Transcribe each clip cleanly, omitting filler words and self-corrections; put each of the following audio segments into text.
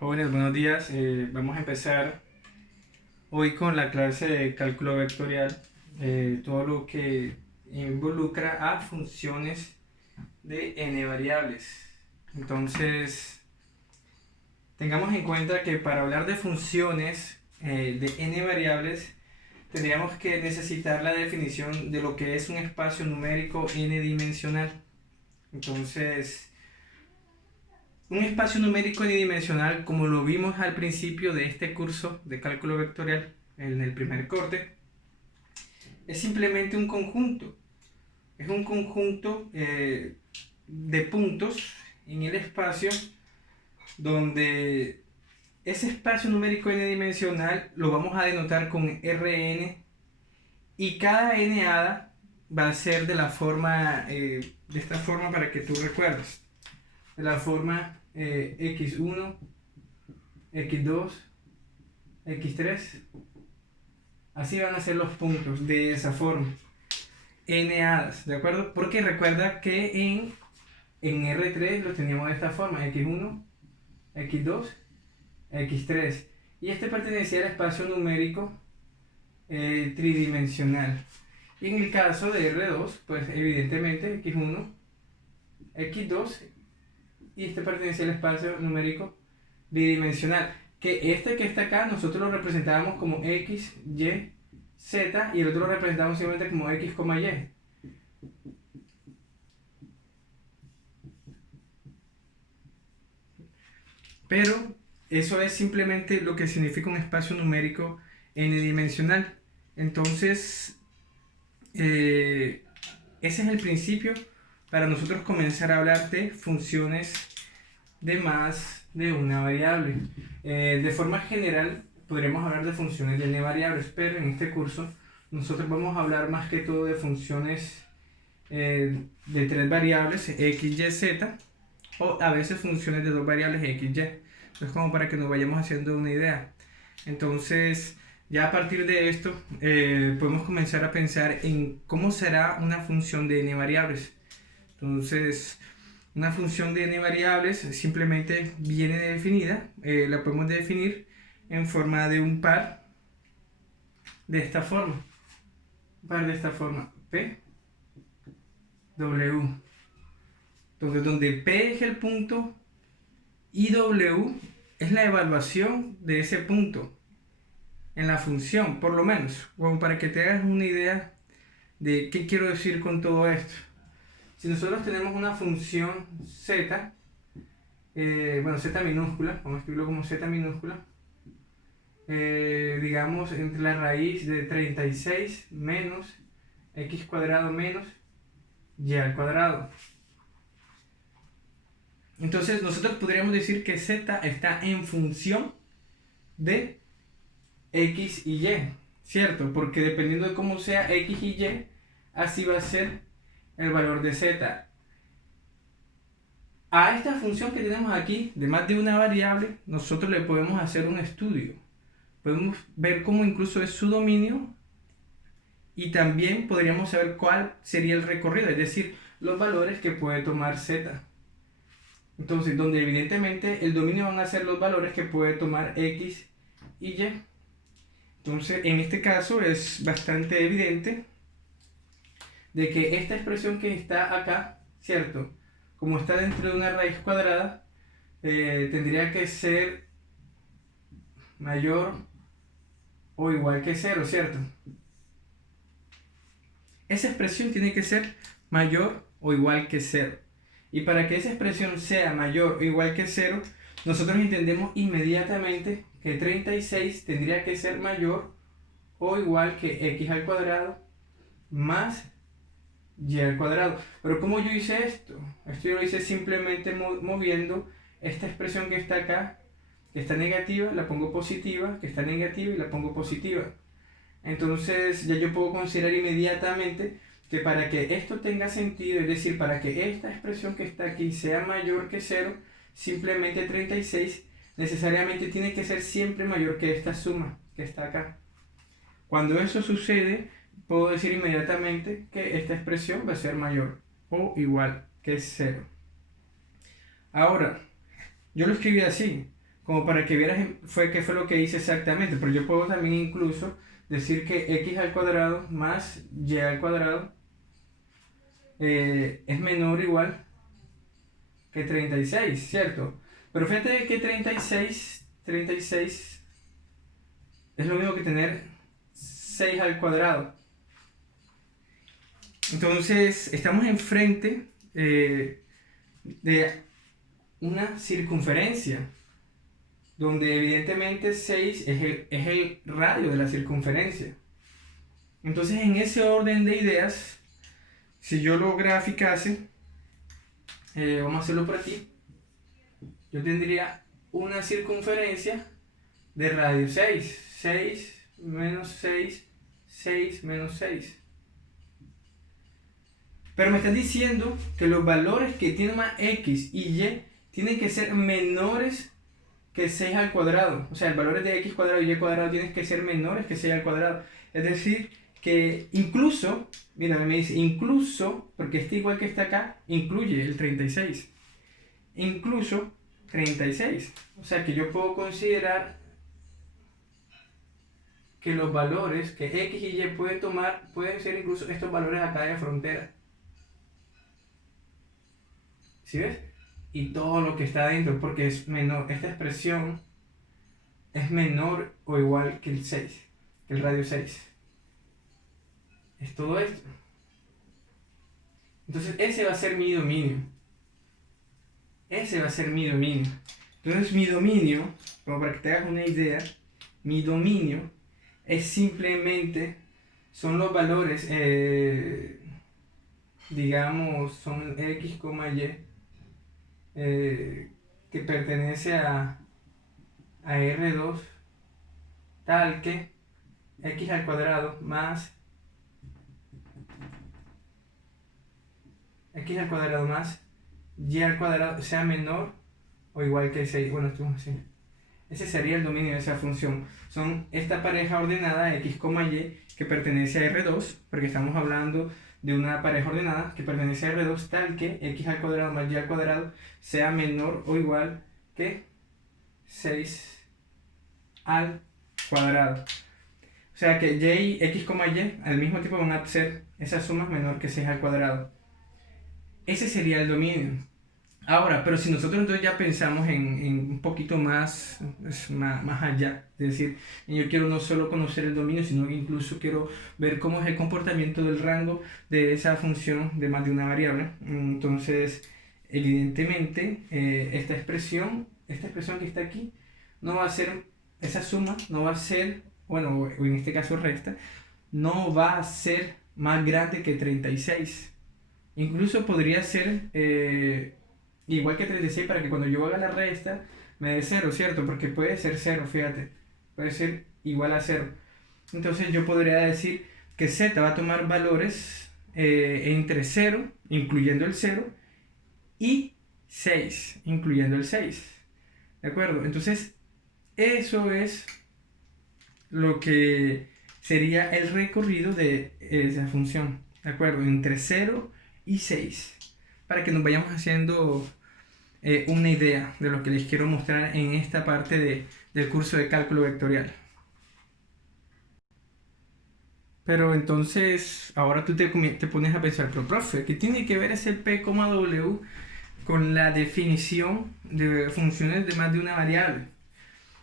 Jóvenes, buenos días. Vamos a empezar hoy con la clase de cálculo vectorial, todo lo que involucra a funciones de n variables. Entonces, tengamos en cuenta que para hablar de funciones de n variables, tendríamos que necesitar la definición de lo que es un espacio numérico n dimensional. Entonces, un espacio numérico n-dimensional, como lo vimos al principio de este curso de cálculo vectorial, en el primer corte, es simplemente un conjunto. Es un conjunto de puntos en el espacio donde ese espacio numérico n-dimensional lo vamos a denotar con Rn, y cada n-ada va a ser de la forma, de esta forma para que tú recuerdes, de la forma x1, x2, x3, así van a ser los puntos de esa forma, n-hadas, ¿de acuerdo? Porque recuerda que en R3 lo teníamos de esta forma, x1, x2, x3, y este pertenecía al espacio numérico tridimensional. Y en el caso de R2, pues evidentemente x1, x2, y este pertenecía al espacio numérico bidimensional, que este que está acá nosotros lo representábamos como x, y, z, y el otro lo representamos simplemente como x, y. Pero eso es simplemente lo que significa un espacio numérico n-dimensional. Entonces, ese es el principio para nosotros comenzar a hablar de funciones de más de una variable. De forma general podremos hablar de funciones de n variables, pero en este curso nosotros vamos a hablar más que todo de funciones de tres variables, x, y, z, o a veces funciones de dos variables, x, y. Entonces, como para que nos vayamos haciendo una idea. Entonces, ya a partir de esto podemos comenzar a pensar en cómo será una función de n variables. Entonces, una función de n variables simplemente viene definida, la podemos definir en forma de un par de esta forma. Un par de esta forma, P, W. Entonces, donde P es el punto y W es la evaluación de ese punto en la función, por lo menos, como para que te hagas una idea de qué quiero decir con todo esto. Si nosotros tenemos una función z, bueno, z minúscula, vamos a escribirlo como z minúscula, digamos entre la raíz de 36 menos x cuadrado menos y al cuadrado. Entonces nosotros podríamos decir que z está en función de x y y, ¿cierto? Porque dependiendo de cómo sea x y y, así va a ser el valor de z. A esta función que tenemos aquí, de más de una variable, nosotros le podemos hacer un estudio. Podemos ver cómo incluso es su dominio, y también podríamos saber cuál sería el recorrido, es decir, los valores que puede tomar z. Entonces, donde evidentemente el dominio van a ser los valores que puede tomar x y y. Entonces, en este caso es bastante evidente de que esta expresión que está acá, ¿cierto? Como está dentro de una raíz cuadrada, tendría que ser mayor o igual que 0, ¿cierto? Esa expresión tiene que ser mayor o igual que 0. Y para que esa expresión sea mayor o igual que 0, nosotros entendemos inmediatamente que 36 tendría que ser mayor o igual que x al cuadrado más y al cuadrado. Pero ¿cómo yo hice esto? Esto yo lo hice simplemente moviendo esta expresión que está acá, que está negativa, la pongo positiva, que está negativa y la pongo positiva. Entonces ya yo puedo considerar inmediatamente que para que esto tenga sentido, es decir, para que esta expresión que está aquí sea mayor que 0, simplemente 36 necesariamente tiene que ser siempre mayor que esta suma que está acá. Cuando eso sucede, puedo decir inmediatamente que esta expresión va a ser mayor o igual que 0. Ahora, yo lo escribí así, como para que vieras qué fue lo que hice exactamente. Pero yo puedo también incluso decir que x al cuadrado más y al cuadrado es menor o igual que 36, ¿cierto? Pero fíjate que 36 es lo mismo que tener 6 al cuadrado. Entonces, estamos enfrente de una circunferencia, donde evidentemente 6 es el radio de la circunferencia. Entonces, en ese orden de ideas, si yo lo graficase, vamos a hacerlo por aquí, yo tendría una circunferencia de radio 6. 6 menos 6, 6 menos 6. Pero me están diciendo que los valores que tienen más x y y tienen que ser menores que 6 al cuadrado. O sea, el valor de x cuadrado y y cuadrado tienen que ser menores que 6 al cuadrado. Es decir, que incluso, mira, me dice incluso, porque este igual que está acá, incluye el 36. Incluso 36. O sea, que yo puedo considerar que los valores que x y y pueden tomar, pueden ser incluso estos valores acá de frontera. ¿Sí ves? Y todo lo que está adentro, porque es menor, esta expresión es menor o igual que el 6, que el radio 6. Es todo esto. Entonces ese va a ser mi dominio. Ese va a ser mi dominio. Entonces mi dominio, como para que te hagas una idea, mi dominio es simplemente, son los valores, digamos, son x, y, que pertenece a R2, tal que x al cuadrado más x al cuadrado más y al cuadrado sea menor o igual que 6. Bueno, esto así. Ese sería el dominio de esa función. Son esta pareja ordenada x, y que pertenece a R2, porque estamos hablando de una pareja ordenada que pertenece a R2 tal que x al cuadrado más y al cuadrado sea menor o igual que 6 al cuadrado. O sea que y, x, y al mismo tiempo van a ser esas sumas menor que 6 al cuadrado. Ese sería el dominio. Ahora, pero si nosotros entonces ya pensamos en un poquito más allá, es decir, yo quiero no solo conocer el dominio, sino que incluso quiero ver cómo es el comportamiento del rango de esa función de más de una variable. Entonces, evidentemente, esta expresión que está aquí, no va a ser, esa suma no va a ser, bueno, o en este caso resta, no va a ser más grande que 36. Incluso podría ser igual que 36 para que cuando yo haga la resta me dé 0, ¿cierto? Porque puede ser 0, fíjate. Puede ser igual a 0. Entonces yo podría decir que z va a tomar valores entre 0, incluyendo el 0, y 6, incluyendo el 6. ¿De acuerdo? Entonces eso es lo que sería el recorrido de esa función. ¿De acuerdo? Entre 0 y 6. Para que nos vayamos haciendo una idea de lo que les quiero mostrar en esta parte del curso de cálculo vectorial. Pero entonces, ahora tú te pones a pensar, pero profe, ¿qué tiene que ver ese P, W con la definición de funciones de más de una variable?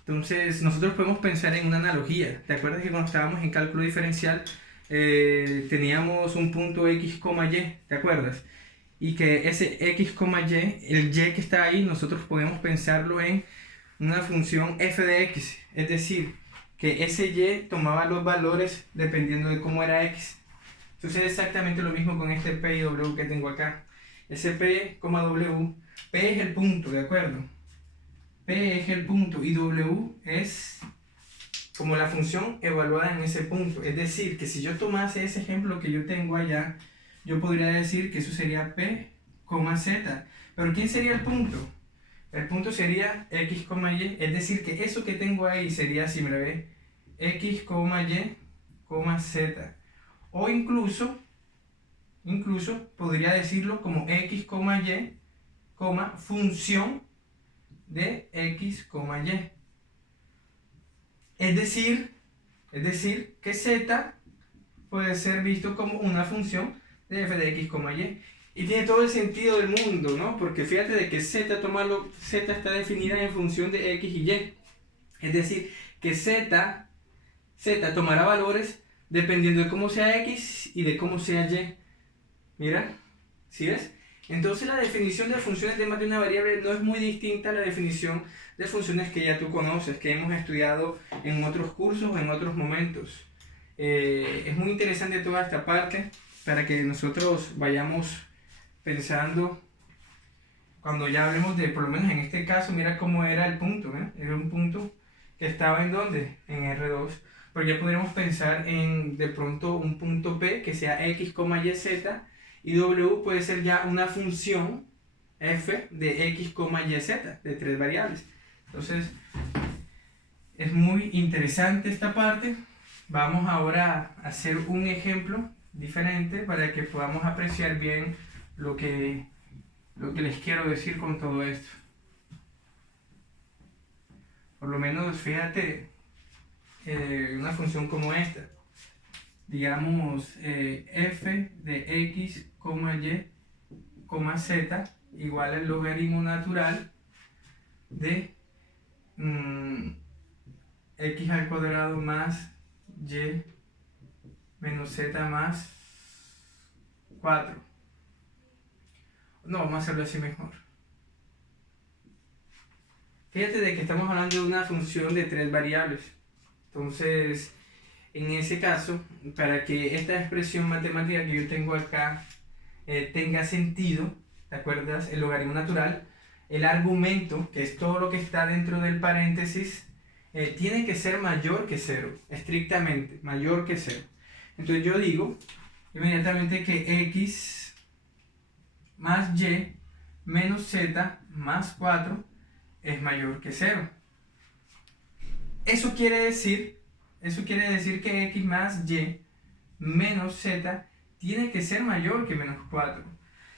Entonces, nosotros podemos pensar en una analogía. ¿Te acuerdas que cuando estábamos en cálculo diferencial teníamos un punto x, y? ¿Te acuerdas? Y que ese x, y, el y que está ahí, nosotros podemos pensarlo en una función f de x. Es decir, que ese y tomaba los valores dependiendo de cómo era x. Sucede exactamente lo mismo con este p y w que tengo acá. Ese p, w, p es el punto, ¿de acuerdo? P es el punto y w es como la función evaluada en ese punto. Es decir, que si yo tomase ese ejemplo que yo tengo allá, yo podría decir que eso sería P, Z. Pero ¿quién sería el punto? El punto sería X, Y. Es decir, que eso que tengo ahí sería así, me lo ve, X, Y, Z. O incluso podría decirlo como X, Y, función de x, y. Es decir que z puede ser visto como una función de f de x, y. Y tiene todo el sentido del mundo, ¿no? Porque fíjate de que z está definida en función de x y y. Es decir, que z tomará valores dependiendo de cómo sea x y de cómo sea y. Mira, ¿sí ves? Entonces la definición de funciones de más de una variable no es muy distinta a la definición de funciones que ya tú conoces, que hemos estudiado en otros cursos o en otros momentos. Es muy interesante toda esta parte para que nosotros vayamos pensando, cuando ya hablemos de, por lo menos en este caso, mira cómo era el punto, ¿eh? Era un punto que estaba ¿en dónde? En R2. Pero ya podríamos pensar en de pronto un punto P que sea x, y, z, y w puede ser ya una función f de x, y, z, de 3 variables. Entonces, es muy interesante esta parte. Vamos ahora a hacer un ejemplo diferente para que podamos apreciar bien lo que les quiero decir con todo esto. Por lo menos, fíjate, una función como esta. Digamos, f de x, y, z igual al logaritmo natural de x al cuadrado más y menos z más 4. No, vamos a hacerlo así mejor. Fíjate de que estamos hablando de una función de 3 variables. Entonces, en ese caso, para que esta expresión matemática que yo tengo acá tenga sentido, ¿te acuerdas? El logaritmo natural, el argumento, que es todo lo que está dentro del paréntesis, tiene que ser mayor que 0, estrictamente, mayor que 0. Entonces yo digo inmediatamente que x más y menos z más 4 es mayor que 0. Eso quiere decir que x más y menos z tiene que ser mayor que menos 4.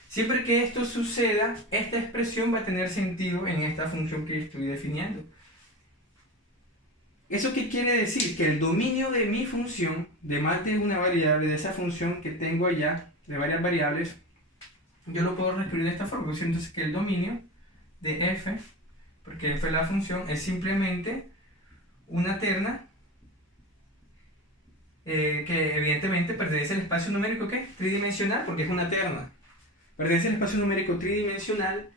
Siempre que esto suceda, esta expresión va a tener sentido en esta función que estoy definiendo. ¿Eso qué quiere decir? Que el dominio de mi función, de más de una variable, de esa función que tengo allá, de varias variables, yo lo puedo reescribir de esta forma. Entonces que el dominio de f, porque f es la función, es simplemente una terna que evidentemente pertenece al espacio numérico ¿qué? Tridimensional, porque es una terna. Pertenece al espacio numérico tridimensional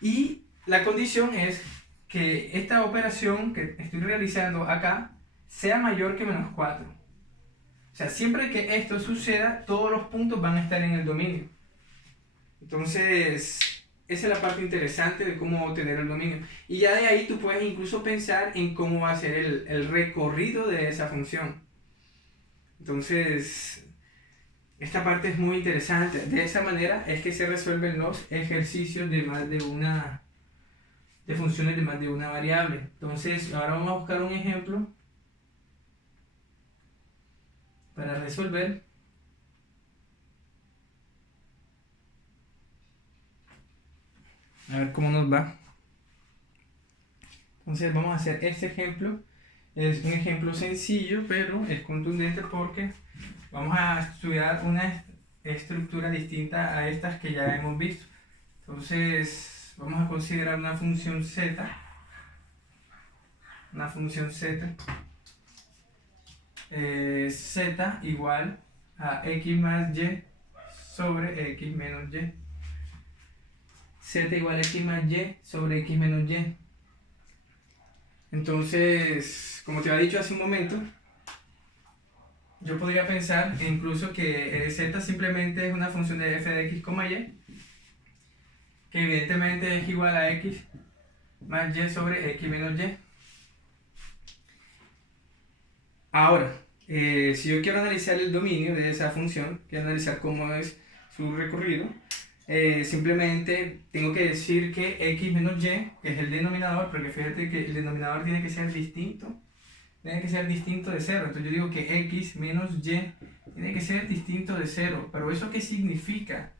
y la condición es que esta operación que estoy realizando acá sea mayor que menos 4. O sea, siempre que esto suceda, todos los puntos van a estar en el dominio. Entonces, esa es la parte interesante de cómo obtener el dominio. Y ya de ahí tú puedes incluso pensar en cómo va a ser el recorrido de esa función. Entonces, esta parte es muy interesante. De esa manera es que se resuelven los ejercicios de más de una, de funciones de más de una variable. Entonces, ahora vamos a buscar un ejemplo para resolver. A ver cómo nos va. Entonces vamos a hacer este ejemplo. Es un ejemplo sencillo, pero es contundente porque vamos a estudiar una estructura distinta a estas que ya hemos visto. Entonces vamos a considerar una función z. Una función z. Z igual a x más y sobre x menos y. Z igual a x más y sobre x menos y. Entonces, como te había dicho hace un momento, yo podría pensar incluso que z simplemente es una función de f de x, y, que evidentemente es igual a x más y sobre x menos y. Ahora, si yo quiero analizar el dominio de esa función, quiero analizar cómo es su recorrido, simplemente tengo que decir que x menos y, que es el denominador, porque fíjate que el denominador tiene que ser distinto de 0. Entonces yo digo que x menos y tiene que ser distinto de 0. Pero ¿eso qué significa?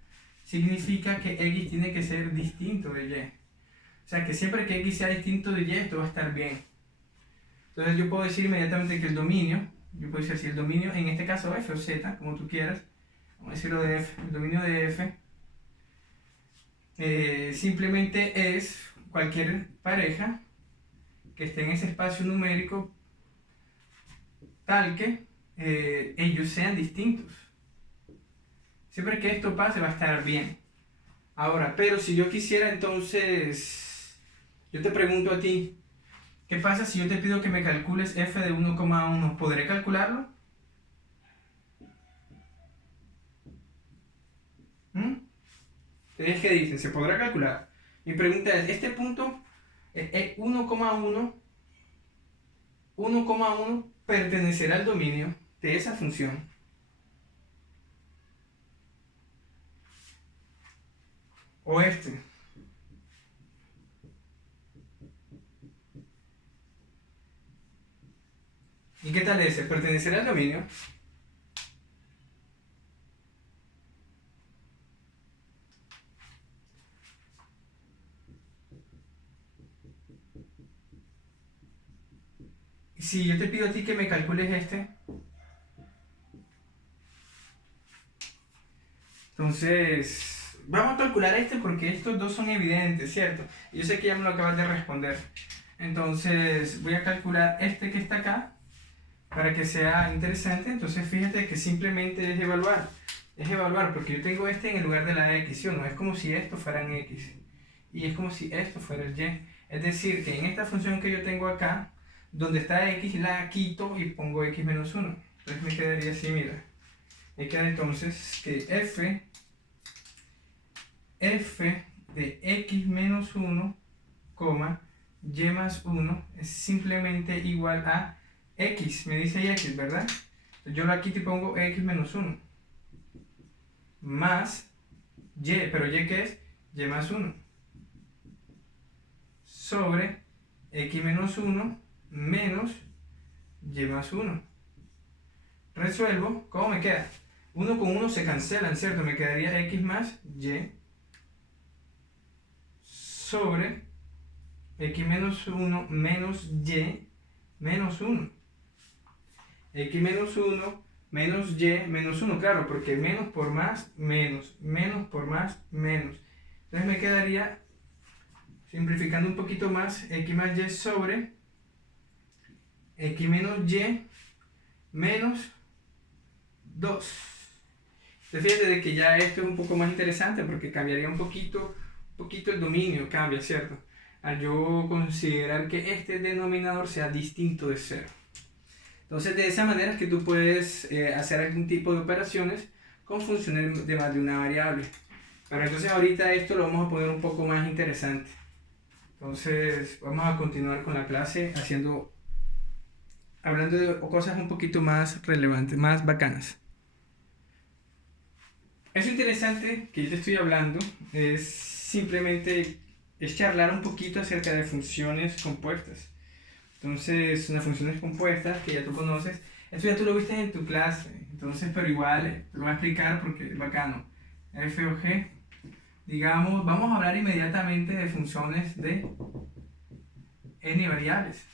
Significa que x tiene que ser distinto de y. O sea que siempre que x sea distinto de y, esto va a estar bien. Entonces yo puedo decir inmediatamente que el dominio, yo puedo decir si el dominio, en este caso f o z, como tú quieras, vamos a decirlo de f, el dominio de f, simplemente es cualquier pareja que esté en ese espacio numérico tal que ellos sean distintos. Siempre que esto pase va a estar bien. Ahora, pero si yo quisiera entonces, yo te pregunto a ti, ¿qué pasa si yo te pido que me calcules f de 1,1? ¿Podré calcularlo? ¿Ustedes qué dicen? ¿Se podrá calcular? Mi pregunta es, este punto, 1,1 pertenecerá al dominio de esa función. O este. ¿Y qué tal ese? ¿Pertenecerá al dominio? Si yo te pido a ti que me calcules este, entonces vamos a calcular este porque estos dos son evidentes, ¿cierto? Y yo sé que ya me lo acabas de responder. Entonces voy a calcular este que está acá para que sea interesante. Entonces fíjate que simplemente es evaluar. Es evaluar porque yo tengo este en el lugar de la x, ¿sí o no? Es como si esto fuera en x. Y es como si esto fuera el y. Es decir, que en esta función que yo tengo acá, donde está x la quito y pongo x menos 1. Entonces me quedaría así, mira. Me queda entonces que f de x menos 1, y más 1 es simplemente igual a x. Me dice x, ¿verdad? Entonces yo aquí te pongo x menos 1 más y, pero y ¿qué es? Y más 1 sobre x menos 1 menos y más 1. Resuelvo, ¿cómo me queda? 1 con 1 se cancelan, ¿cierto? Me quedaría x más y sobre x menos 1 menos y menos 1. X menos 1 menos y menos 1, claro, porque menos por más, menos por más, menos. Entonces me quedaría, simplificando un poquito más, x más y sobre x menos y menos 2. Entonces fíjate de que ya esto es un poco más interesante porque cambiaría un poquito el dominio, cambia, ¿cierto? Al yo considerar que este denominador sea distinto de 0. Entonces de esa manera es que tú puedes hacer algún tipo de operaciones con funciones de más de una variable. Pero entonces ahorita esto lo vamos a poner un poco más interesante. Entonces vamos a continuar con la clase hablando de cosas un poquito más relevantes, más bacanas. Eso interesante que yo te estoy hablando es simplemente charlar un poquito acerca de funciones compuestas. Entonces, unas funciones compuestas que ya tú conoces, esto ya tú lo viste en tu clase, entonces, pero igual te lo voy a explicar porque es bacano. F o G, digamos, vamos a hablar inmediatamente de funciones de n variables,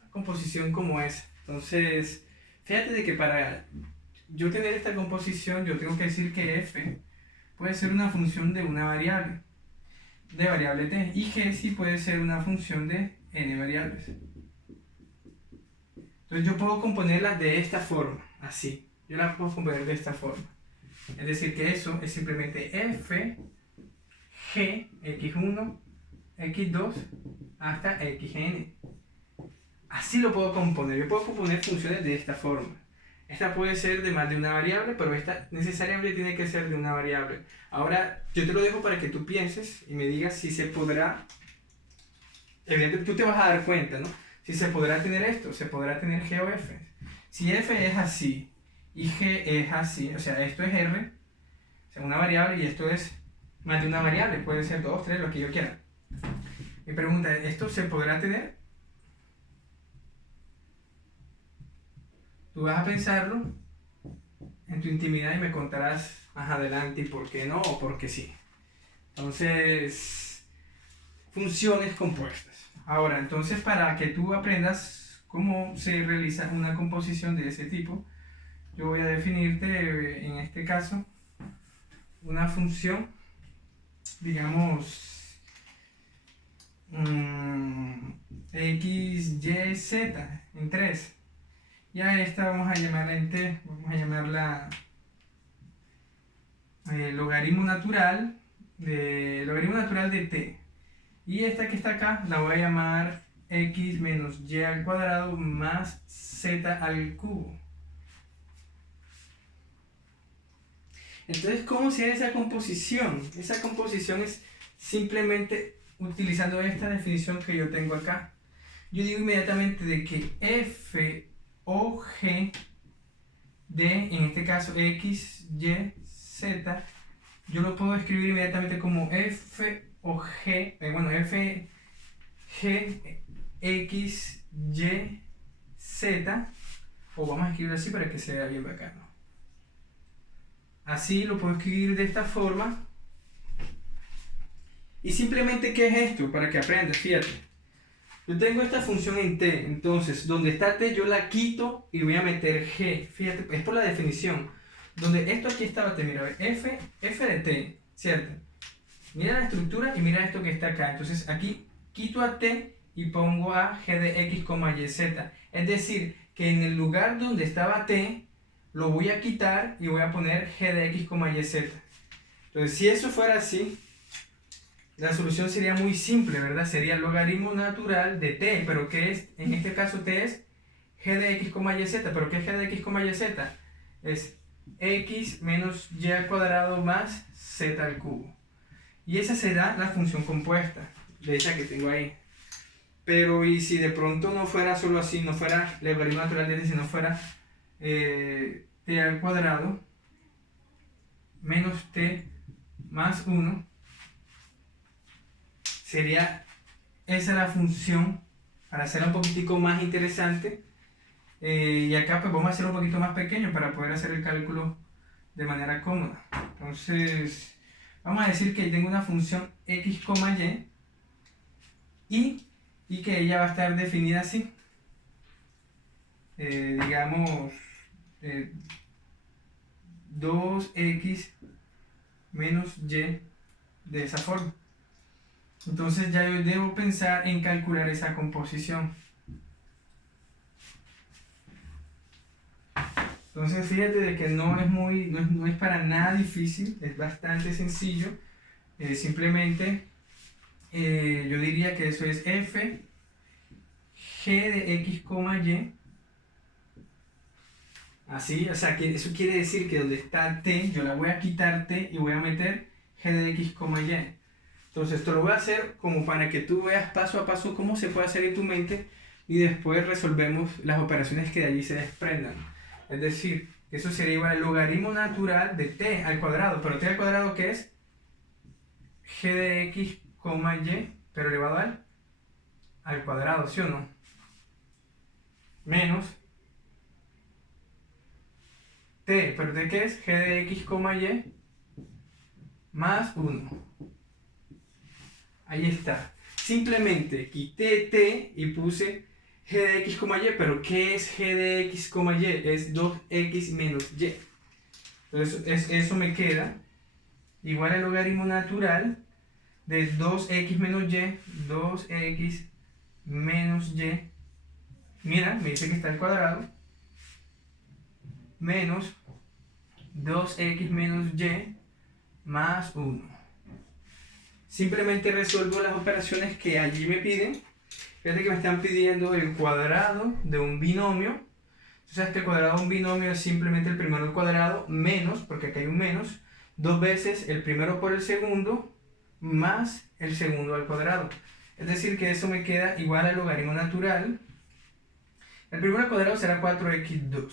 una composición como esa. Entonces, fíjate de que para yo tener esta composición, yo tengo que decir que f puede ser una función de una variable, de variable t, y g sí puede ser una función de n variables. Entonces yo puedo componerlas de esta forma, así. Yo las puedo componer de esta forma. Es decir, que eso es simplemente f, g, x1, x2, hasta xn. Así lo puedo componer. Yo puedo componer funciones de esta forma. Esta puede ser de más de una variable, pero esta necesariamente tiene que ser de una variable. Ahora, yo te lo dejo para que tú pienses y me digas si se podrá. Evidentemente, tú te vas a dar cuenta, ¿no? Si se podrá tener esto, se podrá tener g o f. Si f es así y g es así, o sea, esto es r, o sea, una variable, y esto es más de una variable, puede ser 2, 3, lo que yo quiera. Mi pregunta es, ¿esto se podrá tener? Tú vas a pensarlo en tu intimidad y me contarás más adelante por qué no o por qué sí. Entonces, funciones compuestas. Ahora, entonces, para que tú aprendas cómo se realiza una composición de ese tipo, yo voy a definirte, en este caso, una función, digamos, x, y, z en 3. Y a esta vamos a llamarla en t, vamos a llamarla logaritmo natural de t. Y esta que está acá la voy a llamar x menos y al cuadrado más z al cubo. Entonces, ¿cómo se hace esa composición? Esa composición es simplemente utilizando esta definición que yo tengo acá. Yo digo inmediatamente de que f o g de, en este caso, x, y, z, yo lo puedo escribir inmediatamente como f o g, f, g, x, y, z, o vamos a escribirlo así para que sea bien bacano. Así lo puedo escribir de esta forma. Y simplemente, ¿qué es esto? Para que aprendas, fíjate. Yo tengo esta función en t, entonces donde está t yo la quito y voy a meter g. Fíjate, es por la definición. Donde esto aquí estaba t, mira, f de t, ¿cierto? Mira la estructura y mira esto que está acá. Entonces aquí quito a t y pongo a g de x, y, z. Es decir, que en el lugar donde estaba t, lo voy a quitar y voy a poner g de x, y, z. Entonces, si eso fuera así, la solución sería muy simple, ¿verdad? Sería el logaritmo natural de t, pero ¿qué es? En este caso t es g de x, y, z. ¿Pero qué es g de x, y, z? Es x menos y al cuadrado más z al cubo. Y esa será la función compuesta, de esa que tengo ahí. Pero y si de pronto no fuera solo así, no fuera el logaritmo natural de t, sino fuera t al cuadrado menos t más 1, sería esa la función, para hacerla un poquitico más interesante. Y acá pues vamos a hacer un poquito más pequeño para poder hacer el cálculo de manera cómoda. Entonces vamos a decir que tengo una función x, y que ella va a estar definida así. Digamos 2x menos y, de esa forma. Entonces ya yo debo pensar en calcular esa composición. Entonces fíjate de que no es para nada difícil, es bastante sencillo. Simplemente yo diría que eso es f g de x, y. Así, o sea, que eso quiere decir que donde está t, yo la voy a quitar t y voy a meter g de x, y. Entonces esto lo voy a hacer como para que tú veas paso a paso cómo se puede hacer en tu mente y después resolvemos las operaciones que de allí se desprendan. Es decir, eso sería igual al logaritmo natural de t al cuadrado. ¿Pero t al cuadrado qué es? G de x, y, pero elevado al cuadrado, ¿sí o no? Menos t, ¿pero t qué es? G de x, y más 1. Ahí está. Simplemente quité t y puse g de x, y, pero ¿qué es g de x, y? Es 2x menos y. Entonces eso me queda igual al logaritmo natural de 2x menos y, 2x menos y. Mira, me dice que está al cuadrado, menos 2x menos y más 1. Simplemente resuelvo las operaciones que allí me piden. Fíjate que me están pidiendo el cuadrado de un binomio. Tú sabes que el cuadrado de un binomio es simplemente el primero al cuadrado menos, porque acá hay un menos, 2 veces el primero por el segundo más el segundo al cuadrado. Es decir, que eso me queda igual al logaritmo natural. El primero al cuadrado será 4x2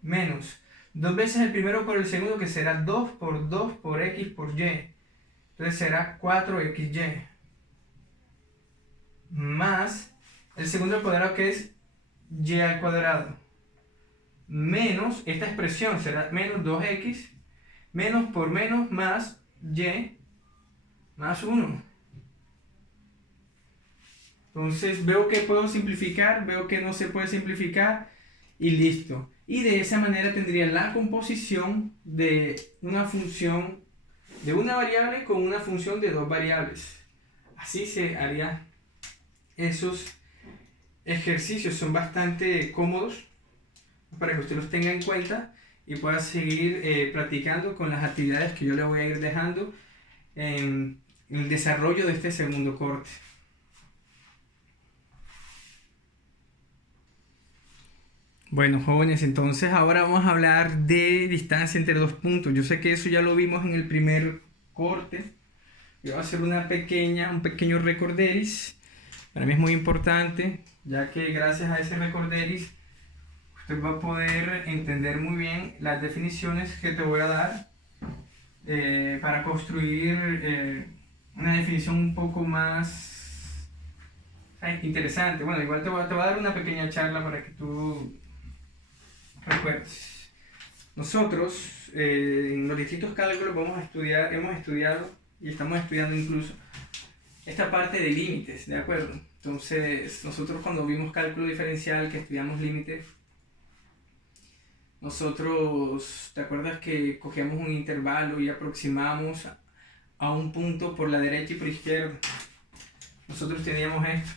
menos 2 veces el primero por el segundo, que será 2 por 2 por x por y. Entonces será 4xy más el segundo al cuadrado, que es y al cuadrado, menos esta expresión será menos 2x, menos por menos más y más 1. Entonces veo que puedo simplificar, veo que no se puede simplificar y listo. Y de esa manera tendría la composición de una función de una variable con una función de dos variables. Así se haría esos ejercicios. Son bastante cómodos para que usted los tenga en cuenta y pueda seguir practicando con las actividades que yo le voy a ir dejando en el desarrollo de este segundo corte. Bueno, jóvenes, entonces ahora vamos a hablar de distancia entre dos puntos. Yo sé que eso ya lo vimos en el primer corte. Yo voy a hacer un pequeño recorderis. Para mí es muy importante, ya que gracias a ese recorderis usted va a poder entender muy bien las definiciones que te voy a dar para construir una definición un poco más interesante. Bueno, igual te voy a dar una pequeña charla para que tú recuerdes. Nosotros en los distintos cálculos hemos estudiado y estamos estudiando incluso esta parte de límites, ¿de acuerdo? Entonces, nosotros cuando vimos cálculo diferencial, que estudiamos límites, nosotros, ¿te acuerdas que cogíamos un intervalo y aproximamos a un punto por la derecha y por izquierda? Nosotros teníamos esto.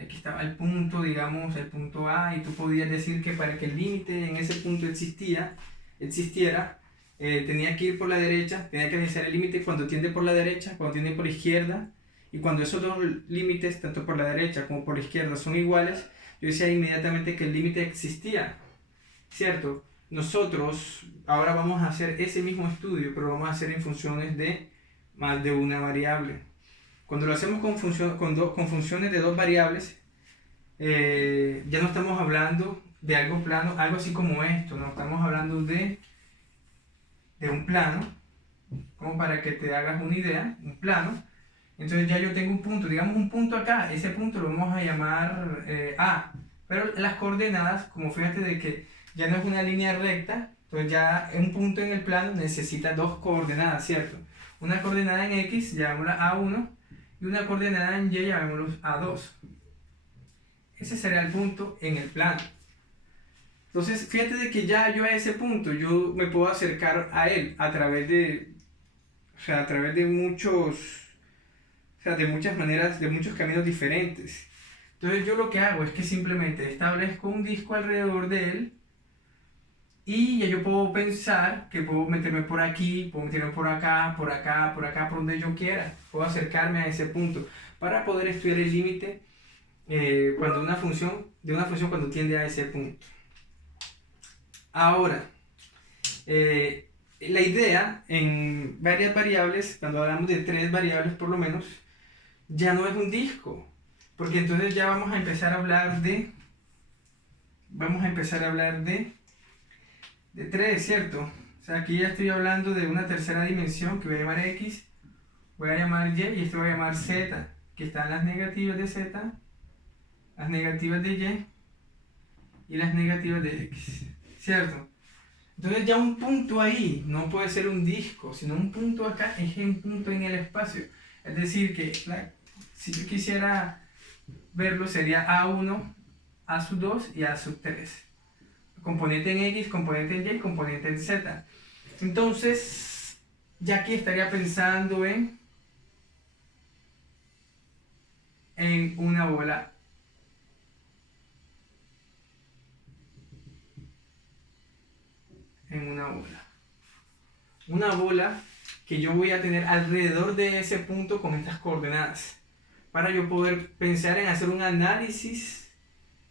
Aquí estaba el punto, digamos, el punto A, y tú podías decir que para que el límite en ese punto existiera, tenía que ir por la derecha, tenía que iniciar el límite cuando tiende por la derecha, cuando tiende por la izquierda, y cuando esos dos límites, tanto por la derecha como por la izquierda, son iguales, yo decía inmediatamente que el límite existía, ¿cierto? Nosotros ahora vamos a hacer ese mismo estudio, pero vamos a hacer en funciones de más de una variable. Cuando lo hacemos con funciones de dos variables, ya no estamos hablando de algo plano, algo así como esto, no estamos hablando de un plano, como para que te hagas una idea, un plano. Entonces ya yo tengo un punto, digamos un punto acá, ese punto lo vamos a llamar A, pero las coordenadas, como fíjate de que ya no es una línea recta, entonces ya un punto en el plano necesita dos coordenadas, ¿cierto? Una coordenada en X, llamémosla A1, y una coordenada en Y, llamémosla A2. Ese sería el punto en el plano. Entonces, fíjate de que ya yo a ese punto, yo me puedo acercar a él a través de, a través de de muchas maneras, de muchos caminos diferentes. Entonces yo lo que hago es que simplemente establezco un disco alrededor de él y ya yo puedo pensar que puedo meterme por aquí, puedo meterme por acá, por acá, por acá, por donde yo quiera. Puedo acercarme a ese punto para poder estudiar el límite cuando de una función cuando tiende a ese punto. Ahora, la idea en varias variables, cuando hablamos de tres variables por lo menos, ya no es un disco, porque entonces ya vamos a empezar a hablar de tres, ¿cierto? O sea, aquí ya estoy hablando de una tercera dimensión que voy a llamar X, voy a llamar Y y esto voy a llamar Z, que están las negativas de Z, las negativas de Y y las negativas de X, ¿cierto? Entonces ya un punto ahí no puede ser un disco, sino un punto acá es un punto en el espacio. Es decir, que si yo quisiera verlo sería A1, A2 y A3. Componente en X, componente en Y, componente en Z. Entonces, ya aquí estaría pensando en una bola. En una bola. Una bola que yo voy a tener alrededor de ese punto con estas coordenadas. Para yo poder pensar en hacer un análisis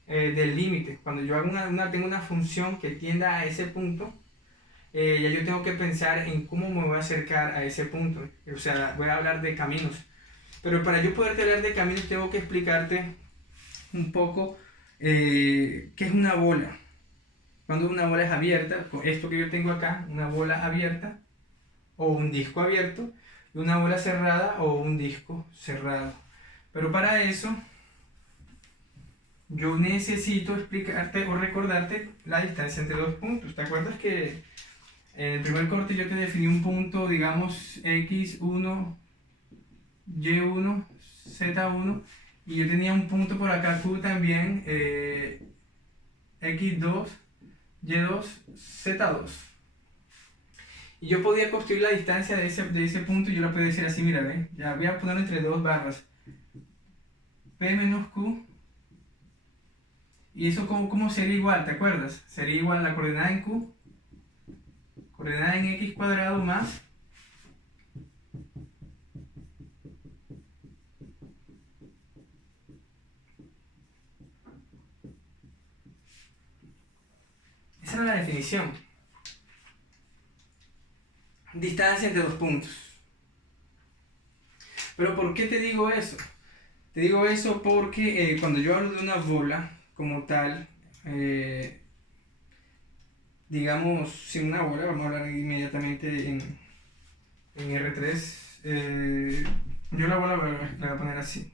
del límite. Cuando yo hago tengo una función que tienda a ese punto, ya yo tengo que pensar en cómo me voy a acercar a ese punto. O sea, voy a hablar de caminos. Pero para yo poder hablar de caminos tengo que explicarte un poco qué es una bola. Cuando una bola es abierta, esto que yo tengo acá, una bola abierta o un disco abierto, y una bola cerrada o un disco cerrado. Pero para eso yo necesito explicarte o recordarte la distancia entre dos puntos. ¿Te acuerdas que en el primer corte yo te definí un punto, digamos, X1, Y1, Z1, y yo tenía un punto por acá Q también, X2, Y2, Z2. Y yo podía construir la distancia de ese punto y yo la podía decir así, mira, ¿ven? Ya voy a ponerlo entre dos barras. P menos Q. Y eso ¿cómo sería igual? ¿Te acuerdas? Sería igual la coordenada en Q, coordenada en X cuadrado más esa era la definición. Distancia entre dos puntos. Pero ¿por qué te digo eso? Te digo eso porque cuando yo hablo de una bola como tal, digamos, sin una bola, vamos a hablar inmediatamente en R3. Yo la bola la voy a poner así.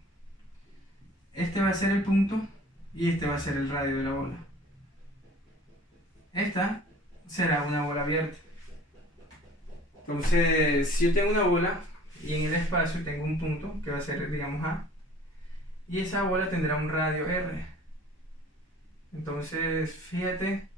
Este va a ser el punto y este va a ser el radio de la bola. Esta será una bola abierta. Entonces, si yo tengo una bola y en el espacio tengo un punto que va a ser, digamos, A, y esa bola tendrá un radio R. Entonces, fíjate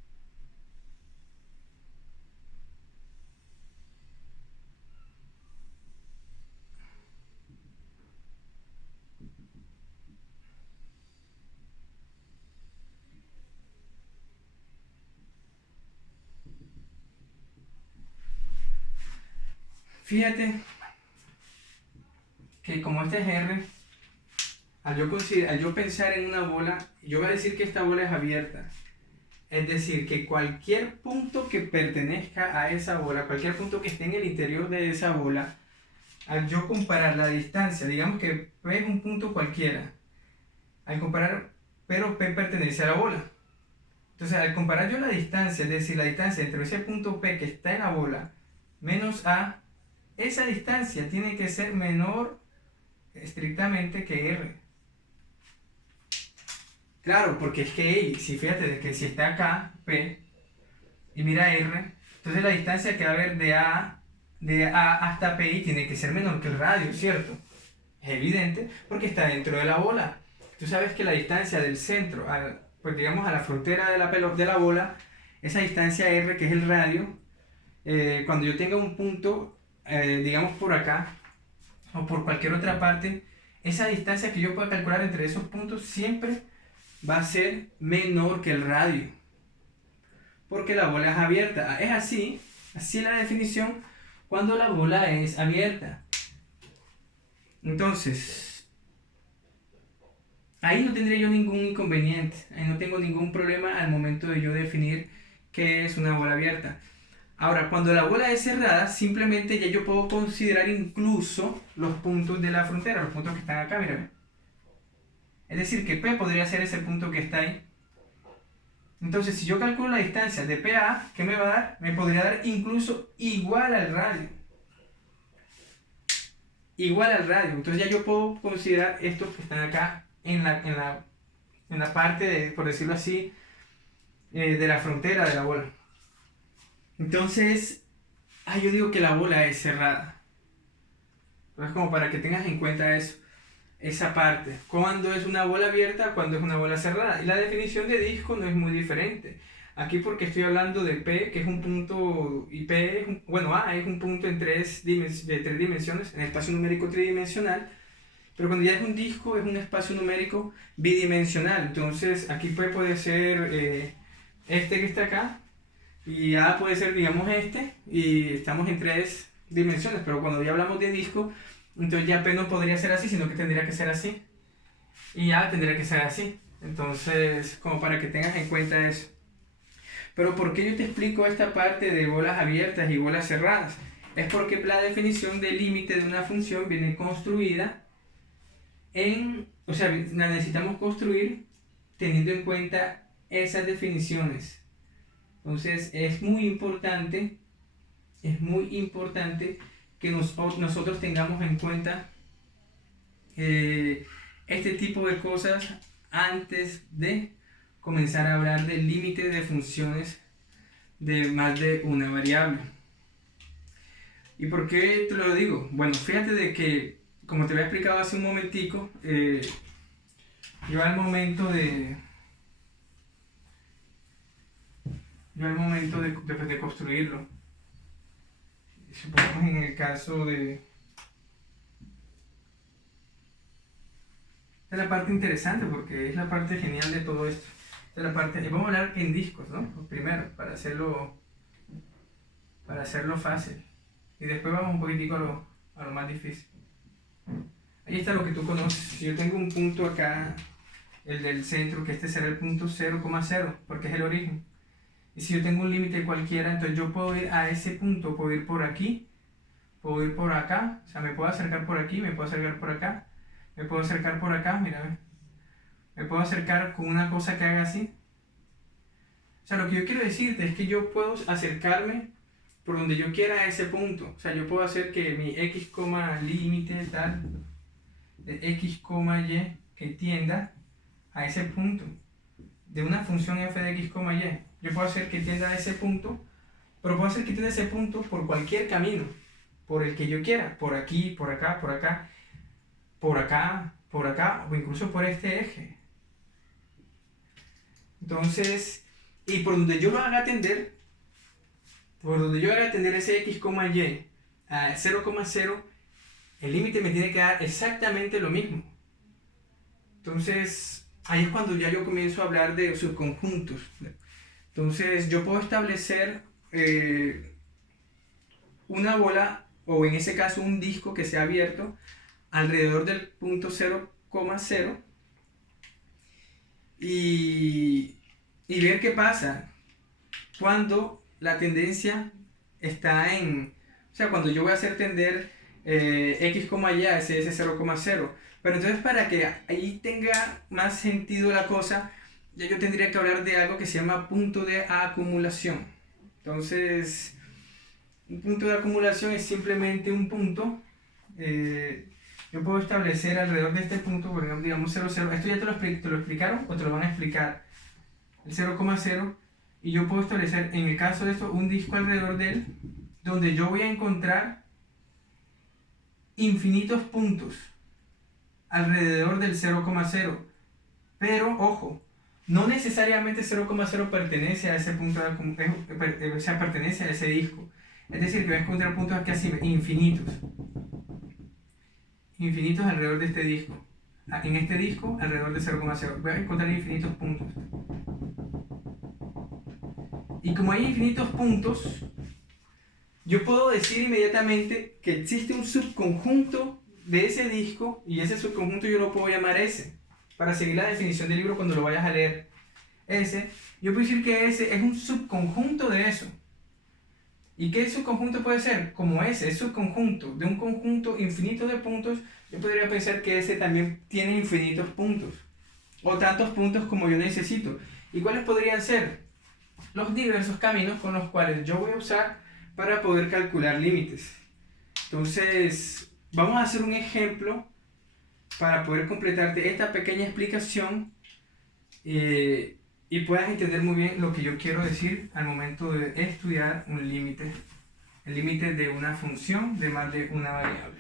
fíjate que como este es R, al yo pensar en una bola, yo voy a decir que esta bola es abierta. Es decir, que cualquier punto que pertenezca a esa bola, cualquier punto que esté en el interior de esa bola, al yo comparar la distancia, digamos que P es un punto cualquiera, al comparar, pero P pertenece a la bola. Entonces, al comparar yo la distancia, es decir, la distancia entre ese punto P que está en la bola menos A, esa distancia tiene que ser menor estrictamente que R. Claro, porque es que si fíjate de que si está acá, P, y mira R, entonces la distancia que va a haber de A hasta P tiene que ser menor que el radio, ¿cierto? Es evidente, porque está dentro de la bola. Tú sabes que la distancia del centro, pues digamos a la frontera de la bola, esa distancia R, que es el radio, cuando yo tenga un punto, digamos por acá, o por cualquier otra parte, esa distancia que yo pueda calcular entre esos puntos siempre va a ser menor que el radio, porque la bola es abierta. Es así la definición cuando la bola es abierta. Entonces, ahí no tendría yo ningún inconveniente, ahí no tengo ningún problema al momento de yo definir qué es una bola abierta. Ahora, cuando la bola es cerrada, simplemente ya yo puedo considerar incluso los puntos de la frontera, los puntos que están acá, mira. Es decir, que P podría ser ese punto que está ahí. Entonces, si yo calculo la distancia de P a A, ¿qué me va a dar? Me podría dar incluso igual al radio. Igual al radio. Entonces ya yo puedo considerar estos que están acá en la parte, por decirlo así, de la frontera de la bola. Entonces, yo digo que la bola es cerrada. Entonces, como para que tengas en cuenta eso. Esa parte, cuando es una bola abierta, cuando es una bola cerrada. Y la definición de disco no es muy diferente. Aquí porque estoy hablando de P, que es un punto, y P es A es un punto de tres dimensiones, en espacio numérico tridimensional, pero cuando ya es un disco es un espacio numérico bidimensional. Entonces aquí P puede ser este que está acá, y A puede ser, digamos, este, y estamos en tres dimensiones, pero cuando ya hablamos de disco, entonces ya P no podría ser así, sino que tendría que ser así. Y A tendría que ser así. Entonces, como para que tengas en cuenta eso. Pero ¿por qué yo te explico esta parte de bolas abiertas y bolas cerradas? Es porque la definición del límite de una función viene construida o sea, la necesitamos construir teniendo en cuenta esas definiciones. Entonces, es muy importante que nosotros tengamos en cuenta este tipo de cosas antes de comenzar a hablar del límite de funciones de más de una variable. ¿Y por qué te lo digo? Bueno, fíjate de que, como te había explicado hace un momentico, yo al momento de, de construirlo, supongamos en el caso de... Esta es la parte interesante porque es la parte genial de todo esto. Esta es la parte, y vamos a hablar en discos, ¿no? Primero, para hacerlo fácil. Y después vamos un poquitico a lo más difícil. Ahí está lo que tú conoces. Si yo tengo un punto acá, el del centro, que este será el punto 0,0, porque es el origen. Y si yo tengo un límite cualquiera, entonces yo puedo ir a ese punto, puedo ir por aquí, puedo ir por acá, o sea, me puedo acercar por aquí, me puedo acercar por acá, me puedo acercar por acá, mira, ve. Me puedo acercar con una cosa que haga así. O sea, lo que yo quiero decirte es que yo puedo acercarme por donde yo quiera a ese punto. O sea, yo puedo hacer que mi x, límite tal, de x, y, que tienda a ese punto. De una función f de x, y. Yo puedo hacer que tienda a ese punto, pero puedo hacer que tienda a ese punto por cualquier camino, por el que yo quiera. Por aquí, por acá, por acá, por acá, por acá, o incluso por este eje. Entonces, y por donde yo lo haga tender, ese x, y a 0,0, el límite me tiene que dar exactamente lo mismo. Entonces, ahí es cuando ya yo comienzo a hablar de subconjuntos. Entonces, yo puedo establecer una bola, o en ese caso un disco que sea abierto, alrededor del punto 0,0 y ver qué pasa cuando la tendencia está en... O sea, cuando yo voy a hacer tender x, y a ese 0,0. Pero entonces, para que ahí tenga más sentido la cosa, ya yo tendría que hablar de algo que se llama punto de acumulación. Entonces, un punto de acumulación es simplemente un punto. Yo puedo establecer alrededor de este punto, por ejemplo, digamos 0,0. Esto ya te lo explicaron o te lo van a explicar. El 0,0. Y yo puedo establecer, en el caso de esto, un disco alrededor de él, donde yo voy a encontrar infinitos puntos alrededor del 0,0. Pero, ojo, no necesariamente 0,0 pertenece a ese punto, o sea, pertenece a ese disco. Es decir, que voy a encontrar puntos casi infinitos. Infinitos alrededor de este disco. En este disco, alrededor de 0,0. Voy a encontrar infinitos puntos. Y como hay infinitos puntos, yo puedo decir inmediatamente que existe un subconjunto de ese disco, y ese subconjunto yo lo puedo llamar S, para seguir la definición del libro cuando lo vayas a leer. S, yo puedo decir que S es un subconjunto de eso. ¿Y qué subconjunto puede ser? Como S es subconjunto de un conjunto infinito de puntos, yo podría pensar que S también tiene infinitos puntos, o tantos puntos como yo necesito. ¿Y cuáles podrían ser? Los diversos caminos con los cuales yo voy a usar para poder calcular límites. Entonces, vamos a hacer un ejemplo para poder completarte esta pequeña explicación y puedas entender muy bien lo que yo quiero decir al momento de estudiar un límite, el límite de una función de más de una variable.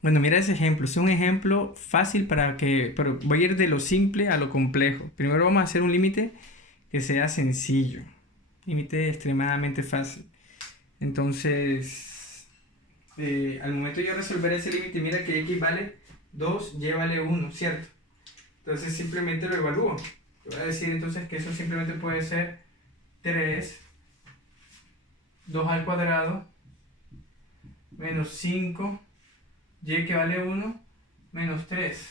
Bueno, mira ese ejemplo, es un ejemplo fácil pero voy a ir de lo simple a lo complejo. Primero vamos a hacer un límite que sea sencillo, límite extremadamente fácil. Entonces, al momento de yo resolver ese límite, mira que x vale 2, y vale 1, ¿cierto? Entonces simplemente lo evalúo. Yo voy a decir entonces que eso simplemente puede ser 3, 2 al cuadrado, menos 5, y que vale 1, menos 3.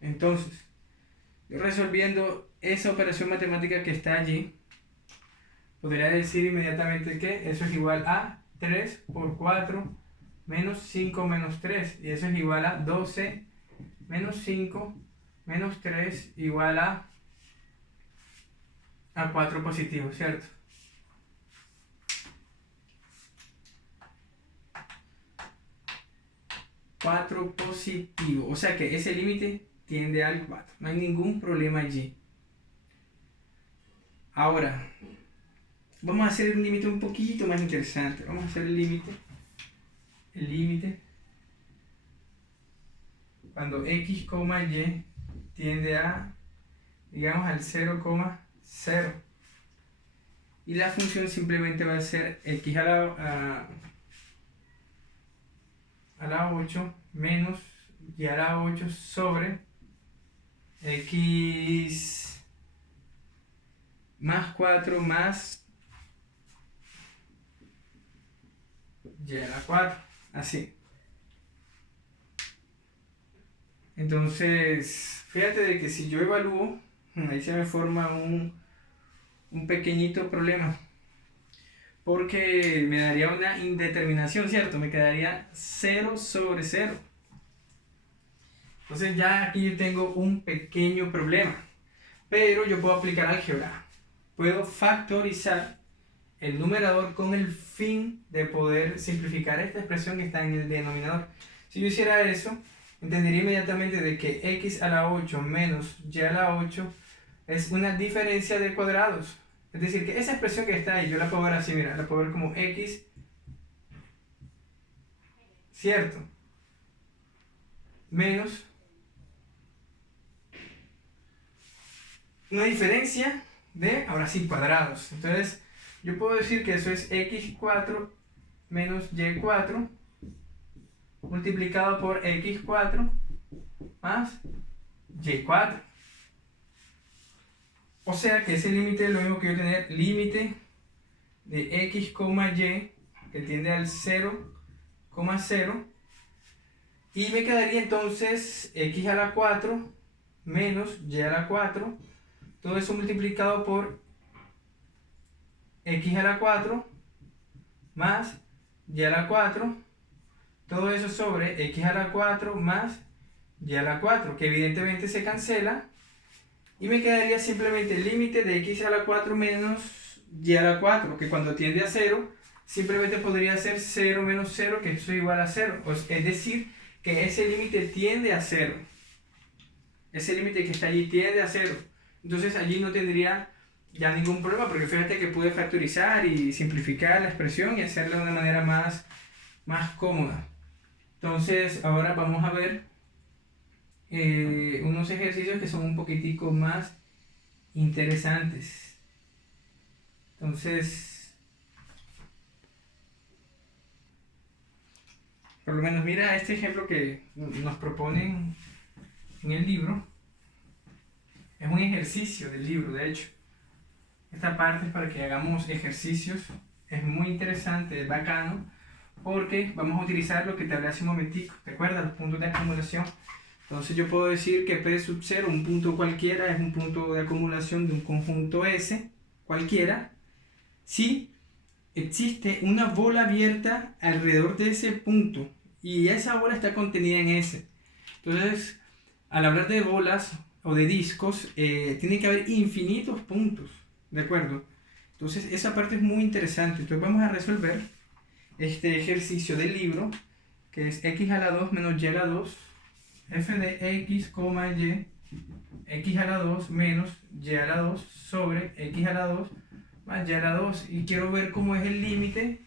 Entonces, yo resolviendo esa operación matemática que está allí, podría decir inmediatamente que eso es igual a 3 por 4 menos 5 menos 3. Y eso es igual a 12 menos 5 menos 3 igual a 4 positivo, ¿cierto? Cuatro positivo. O sea que ese límite tiende al 4. No hay ningún problema allí. Ahora, vamos a hacer un límite un poquito más interesante. Vamos a hacer el límite. El límite cuando x, y tiende a, digamos, al 0,0. Y la función simplemente va a ser x a la 8 menos y a la 8 sobre x más 4 más y a la 4. Así. Entonces, fíjate de que si yo evalúo, ahí se me forma un pequeñito problema. Porque me daría una indeterminación, ¿cierto? Me quedaría 0 sobre 0. Entonces ya aquí yo tengo un pequeño problema. Pero yo puedo aplicar álgebra. Puedo factorizar el numerador con el fin de poder simplificar esta expresión que está en el denominador. Si yo hiciera eso, entendería inmediatamente de que x a la 8 menos y a la 8 es una diferencia de cuadrados. Es decir, que esa expresión que está ahí, yo la puedo ver así, mira, la puedo ver como x, ¿cierto? Menos una diferencia de, ahora sí, cuadrados. Entonces, yo puedo decir que eso es x4 menos y4 multiplicado por x4 más y4. O sea que ese límite es lo mismo que yo tener límite de x, y que tiende al 0,0 y me quedaría entonces x a la 4 menos y a la 4, todo eso multiplicado por x a la 4 más y a la 4, todo eso sobre x a la 4 más y a la 4, que evidentemente se cancela, y me quedaría simplemente el límite de x a la 4 menos y a la 4, que cuando tiende a 0, simplemente podría ser 0 menos 0, que eso es igual a 0. Es decir, que ese límite tiende a 0. Ese límite que está allí tiende a 0. Entonces allí no tendría ya ningún problema, porque fíjate que pude factorizar y simplificar la expresión y hacerla de una manera más cómoda. Entonces ahora vamos a ver unos ejercicios que son un poquitico más interesantes. Entonces, por lo menos mira este ejemplo que nos proponen en el libro. Es un ejercicio del libro, de hecho. Esta parte es para que hagamos ejercicios. Es muy interesante, es bacano, porque vamos a utilizar lo que te hablé hace un momentico. ¿Recuerdas? Los puntos de acumulación. Entonces yo puedo decir que P sub 0, un punto cualquiera, es un punto de acumulación de un conjunto S, cualquiera, si existe una bola abierta alrededor de ese punto y esa bola está contenida en S. Entonces, al hablar de bolas o de discos, tiene que haber infinitos puntos, ¿de acuerdo? Entonces, esa parte es muy interesante. Entonces, vamos a resolver este ejercicio del libro, que es x a la 2 menos y a la 2, f de x, y, x a la 2 menos y a la 2 sobre x a la 2 más y a la 2. Y quiero ver cómo es el límite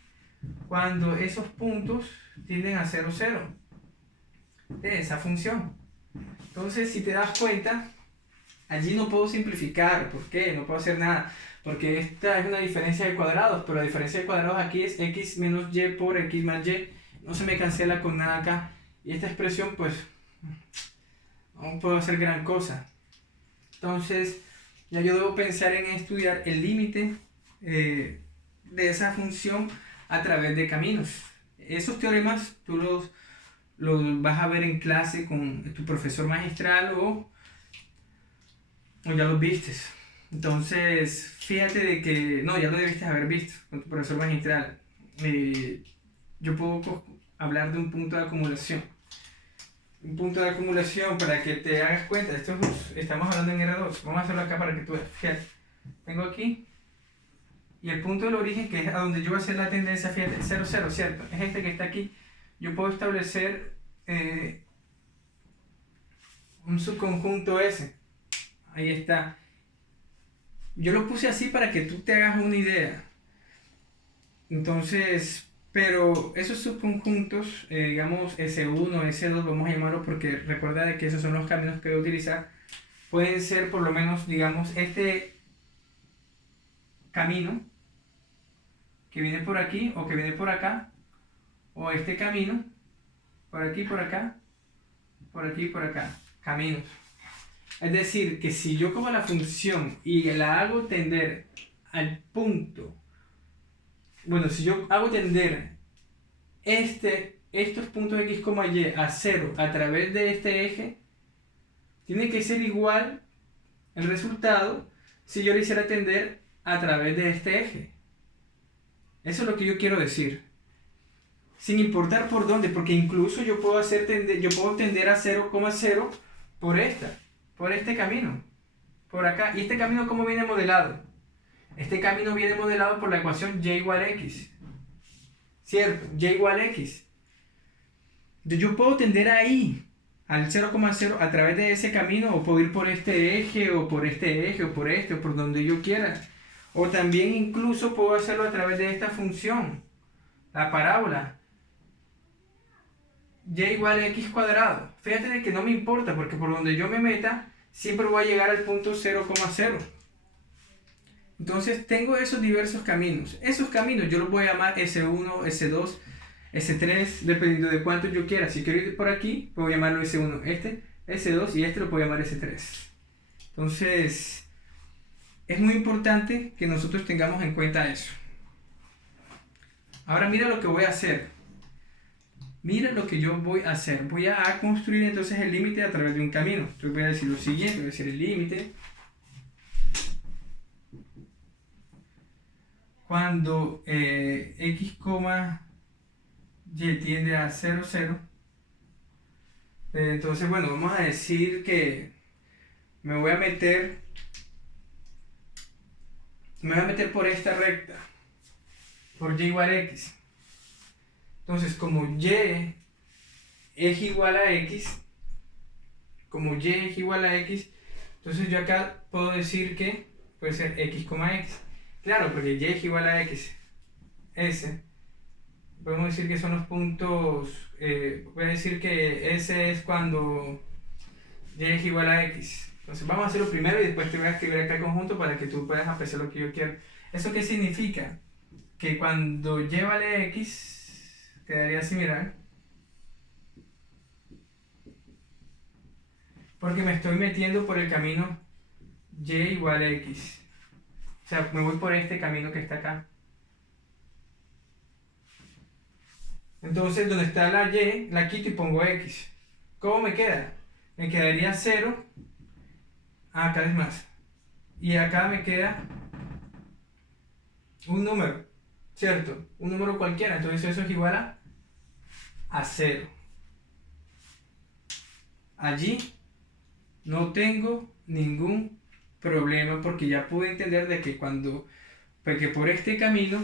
cuando esos puntos tienden a 0, 0 de esa función. Entonces, si te das cuenta, allí no puedo simplificar. ¿Por qué? No puedo hacer nada. Porque esta es una diferencia de cuadrados, pero la diferencia de cuadrados aquí es x menos y por x más y. No se me cancela con nada acá. Y esta expresión, pues, no puedo hacer gran cosa. Entonces, ya yo debo pensar en estudiar el límite de esa función a través de caminos. Esos teoremas tú los vas a ver en clase con tu profesor magistral o ya los vistes. Entonces, fíjate de que, no, ya lo debiste haber visto con tu profesor magistral. Yo puedo hablar de un punto de acumulación. Un punto de acumulación para que te hagas cuenta. Estamos hablando en R2. Vamos a hacerlo acá para que tú veas. Fíjate, tengo aquí. Y el punto del origen, que es a donde yo voy a hacer la tendencia, fíjate, 0, 0, ¿cierto? Es este que está aquí. Yo puedo establecer un subconjunto S. Ahí está. Yo lo puse así para que tú te hagas una idea. Entonces, pero esos subconjuntos, digamos S1, S2, vamos a llamarlo porque recuerda de que esos son los caminos que voy a utilizar, pueden ser por lo menos, digamos, este camino que viene por aquí o que viene por acá, o este camino, por aquí, por acá, por aquí, por acá, caminos. Es decir, que si yo cojo la función y la hago tender al punto, bueno, si yo hago tender estos puntos x, y a 0 a través de este eje, tiene que ser igual el resultado si yo lo hiciera tender a través de este eje. Eso es lo que yo quiero decir. Sin importar por dónde, porque incluso yo puedo tender a 0,0 por este camino, por acá. ¿Y este camino cómo viene modelado? Este camino viene modelado por la ecuación y igual a x. ¿Cierto? Y igual a x. Yo puedo tender ahí, al 0,0 a través de ese camino, o puedo ir por este eje, o por este eje, o por este, o por donde yo quiera. O también incluso puedo hacerlo a través de esta función, la parábola. Y igual a x cuadrado. Fíjate de que no me importa, porque por donde yo me meta, siempre voy a llegar al punto 0,0. Entonces tengo esos diversos caminos. Esos caminos yo los voy a llamar S1, S2, S3, dependiendo de cuánto yo quiera. Si quiero ir por aquí, puedo llamarlo S1, S2 y lo puedo llamar S3. Entonces, es muy importante que nosotros tengamos en cuenta eso. Ahora mira lo que voy a hacer. Mira lo que yo voy a hacer. Voy a construir entonces el límite a través de un camino. Entonces voy a decir lo siguiente, voy a decir el límite. Cuando x, y tiende a 0, 0. Entonces, bueno, vamos a decir que me voy a meter por esta recta, por y igual a x. Entonces, como y es igual a x, entonces yo acá puedo decir que puede ser x, x. Claro, porque y es igual a x, s. Podemos decir que son los puntos, voy a decir que S es cuando y es igual a x. Entonces vamos a hacerlo primero y después te voy a escribir acá el conjunto para que tú puedas apreciar lo que yo quiero. ¿Eso qué significa? Que cuando y vale a x, quedaría así, mira. Porque me estoy metiendo por el camino y igual a x. O sea, me voy por este camino que está acá. Entonces, donde está la y, la quito y pongo x. ¿Cómo me queda? Me quedaría 0. Acá es más. Y acá me queda un número, ¿cierto? Un número cualquiera. Entonces eso es igual a 0. Allí no tengo ningún problema porque ya pude entender de que porque por este camino,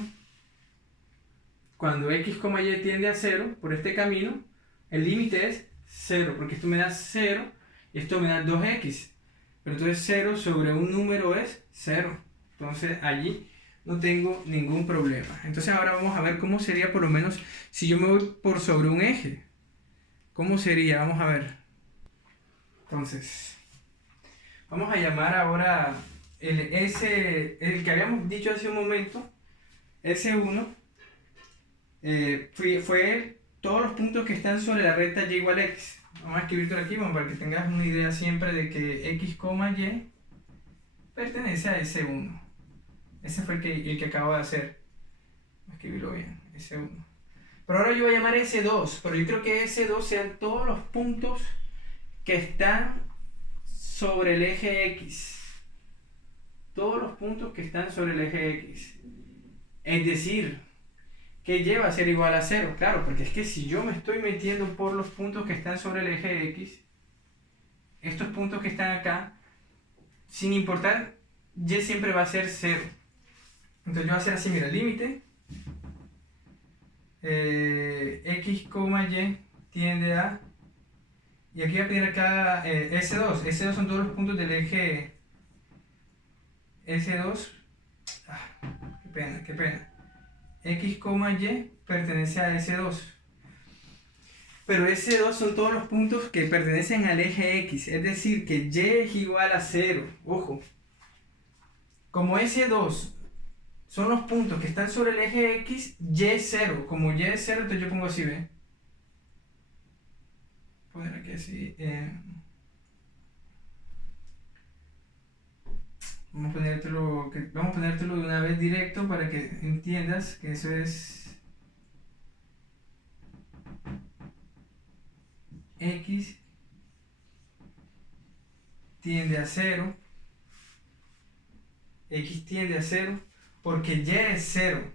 cuando x, y tiende a 0, por este camino, el límite es 0, porque esto me da 0 y esto me da 2x. Pero entonces 0 sobre un número es 0. Entonces allí no tengo ningún problema. Entonces ahora vamos a ver cómo sería por lo menos si yo me voy por sobre un eje. ¿Cómo sería? Vamos a ver. Entonces, vamos a llamar ahora el que habíamos dicho hace un momento, S1. Fue todos los puntos que están sobre la recta y igual a x. Vamos a escribirlo aquí para que tengas una idea siempre de que x, y pertenece a S1. Ese fue el que acabo de hacer. Voy a escribirlo bien, S1. Pero ahora yo voy a llamar S2, pero yo creo que S2 sean todos los puntos que están sobre el eje X. Todos los puntos que están sobre el eje X. Es decir, que lleva a ser igual a 0. Claro, porque es que si yo me estoy metiendo por los puntos que están sobre el eje X, estos puntos que están acá, sin importar, y siempre va a ser 0. Entonces yo voy a hacer así, mira, límite x, y tiende a, y aquí voy a pedir acá S2. S2 son todos los puntos del eje S2. Qué pena. x, y pertenece a S2. Pero S2 son todos los puntos que pertenecen al eje X, es decir, que Y es igual a 0. Ojo, como S2 son los puntos que están sobre el eje X, Y es 0. Como Y es 0, entonces yo pongo así, ¿ve? Poner aquí así. Vamos a ponértelo de una vez directo para que entiendas que eso es X tiende a 0. X tiende a 0 porque Y es 0.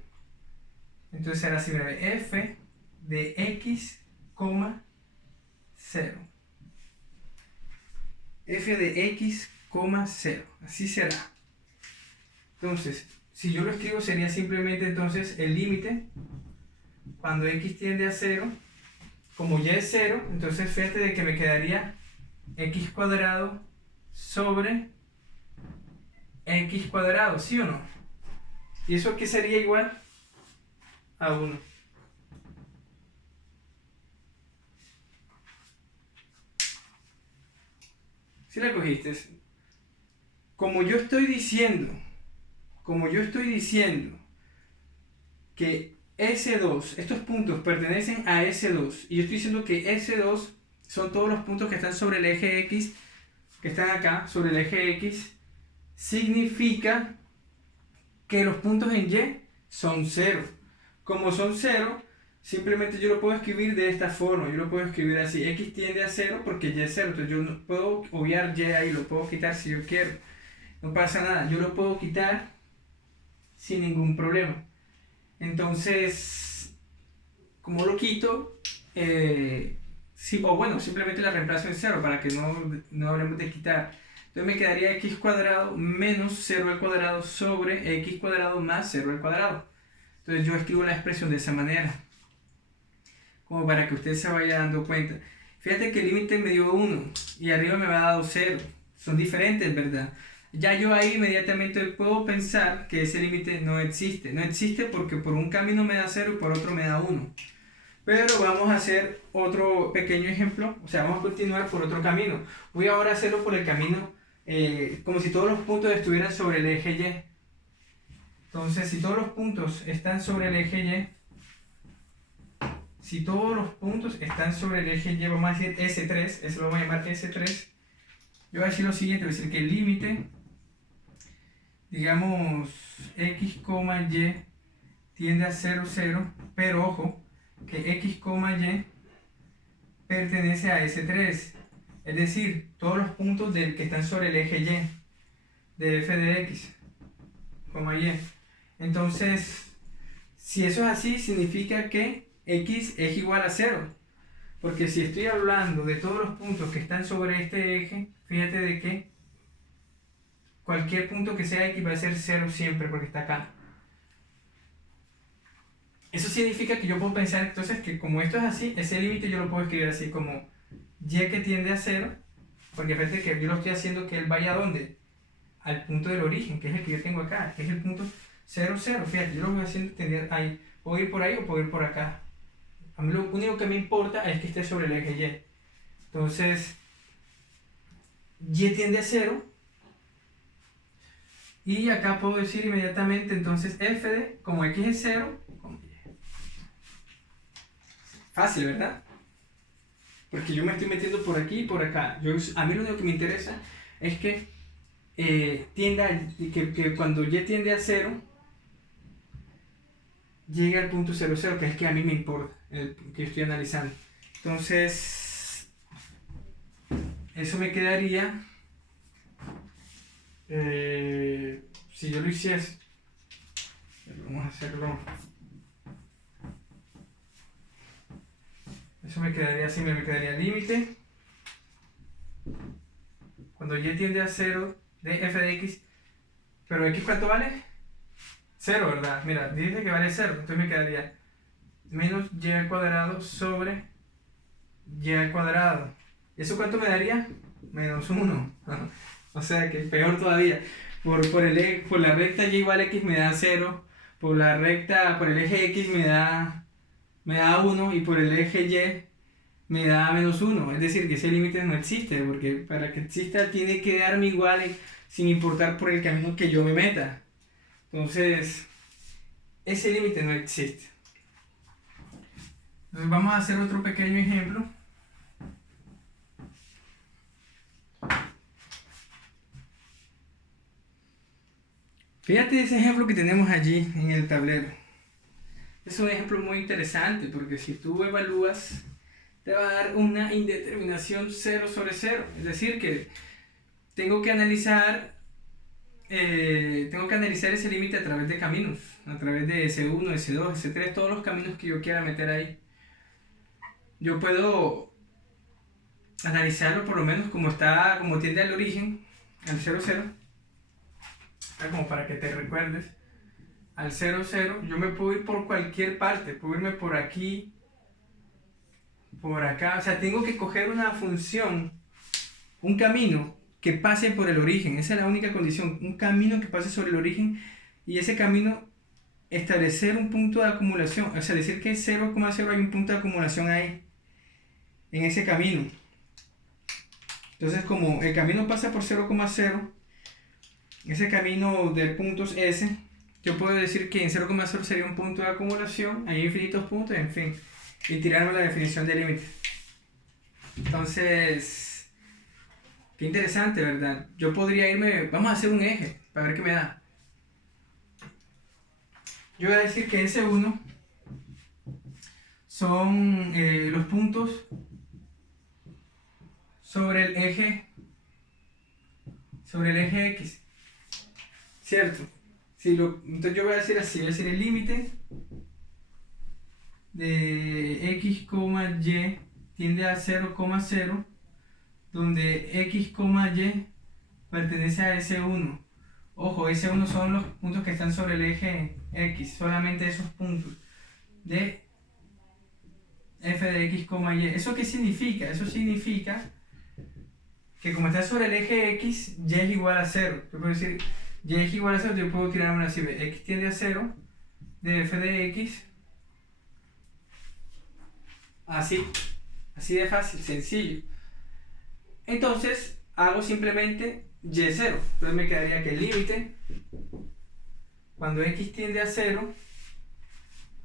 Entonces será así, breve, f de x, 0. F de x, 0. Así será. Entonces, si yo lo escribo sería simplemente entonces el límite cuando x tiende a 0. Como y es 0, entonces fíjate de que me quedaría x cuadrado sobre x cuadrado, ¿sí o no? ¿Y eso qué sería igual? A 1. ¿Sí la cogiste? Como yo estoy diciendo que S2, estos puntos pertenecen a S2, y yo estoy diciendo que S2 son todos los puntos que están sobre el eje X, que están acá, sobre el eje X, significa que los puntos en Y son 0. Como son 0, simplemente yo lo puedo escribir de esta forma, yo lo puedo escribir así, X tiende a 0 porque Y es 0, entonces yo no puedo obviar Y ahí, lo puedo quitar si yo quiero, no pasa nada, yo lo puedo quitar sin ningún problema. Entonces, como lo quito, sí, o bueno, simplemente la reemplazo en 0 para que no hablemos de quitar. Entonces me quedaría x cuadrado menos 0 al cuadrado sobre x cuadrado más 0 al cuadrado. Entonces yo escribo la expresión de esa manera, como para que usted se vaya dando cuenta. Fíjate que el límite me dio 1 y arriba me va dado 0. Son diferentes, ¿verdad? Ya yo ahí inmediatamente puedo pensar que ese límite no existe. No existe porque por un camino me da 0 y por otro me da 1. Pero vamos a hacer otro pequeño ejemplo. O sea, vamos a continuar por otro camino. Voy ahora a hacerlo por el camino como si todos los puntos estuvieran sobre el eje Y. Entonces, si todos los puntos están sobre el eje Y, vamos a decir S3, eso lo voy a llamar S3. Yo voy a decir lo siguiente, voy a decir que el límite, digamos, x, y tiende a 0, 0, pero ojo, que x, y pertenece a S3, es decir, todos los puntos que están sobre el eje Y, de f de x, y. Entonces, si eso es así, significa que x es igual a 0. Porque si estoy hablando de todos los puntos que están sobre este eje, fíjate de que cualquier punto que sea x va a ser 0 siempre porque está acá. Eso significa que yo puedo pensar entonces que como esto es así, ese límite yo lo puedo escribir así como y que tiende a 0, porque fíjate que yo lo estoy haciendo que él vaya ¿a dónde? Al punto del origen, que es el que yo tengo acá, que es el punto 0, 0. Fíjate, yo lo voy haciendo tender ahí. Puedo ir por ahí o puedo ir por acá. A mí lo único que me importa es que esté sobre el eje Y. Entonces, Y tiende a 0. Y acá puedo decir inmediatamente, entonces, f de, como x es 0, con y. Fácil, ¿verdad? Porque yo me estoy metiendo por aquí y por acá. A mí lo único que me interesa es que que cuando y tiende a 0, llegue al punto 0, 0, que es que a mí me importa, el que estoy analizando. Entonces, eso me quedaría, si yo lo hiciese, vamos a hacerlo, eso me quedaría así, me quedaría límite, cuando y tiende a 0, de f de x, pero x ¿cuánto vale? 0, ¿verdad? Mira, dice que vale 0, entonces me quedaría menos y al cuadrado sobre y al cuadrado. ¿Eso cuánto me daría? Menos 1. O sea que peor todavía. Por la recta y igual a x me da 0. por la recta, por el eje X me da 1 y por el eje Y me da -1. Es decir, que ese límite no existe, porque para que exista tiene que darme igual sin importar por el camino que yo me meta. Entonces, ese límite no existe. Entonces vamos a hacer otro pequeño ejemplo. Fíjate ese ejemplo que tenemos allí en el tablero. Es un ejemplo muy interesante porque si tú evalúas, te va a dar una indeterminación 0 sobre 0. Es decir, que tengo que analizar ese límite a través de caminos, a través de S1, S2, S3, todos los caminos que yo quiera meter ahí. Yo puedo analizarlo por lo menos como tiende al origen, al 0, 0. Como para que te recuerdes, al 0, 0, yo me puedo ir por cualquier parte, puedo irme por aquí, por acá, o sea, tengo que coger una función, un camino que pase por el origen, esa es la única condición, un camino que pase sobre el origen y ese camino establecer un punto de acumulación, o sea, decir que 0,0 hay un punto de acumulación ahí, en ese camino. Entonces, como el camino pasa por 0,0, ese camino de puntos S, yo puedo decir que en 0,0 sería un punto de acumulación, hay infinitos puntos, en fin, y tirarme la definición de límite. Entonces, qué interesante, ¿verdad? Yo podría irme, vamos a hacer un eje, para ver qué me da. Yo voy a decir que S1 son los puntos sobre el eje X. ¿Cierto? Entonces yo voy a decir así, voy a decir el límite de X, Y tiende a 0,0, donde X, Y pertenece a S1. Ojo, S1 son los puntos que están sobre el eje X, solamente esos puntos de f de X, Y. ¿Eso qué significa? Eso significa que como está sobre el eje X, Y es igual a 0. Yo puedo decir Y es igual a 0, yo puedo tirar una así, X tiende a 0 de f de X, así de fácil, sencillo. Entonces hago simplemente Y0, entonces me quedaría que el límite cuando X tiende a 0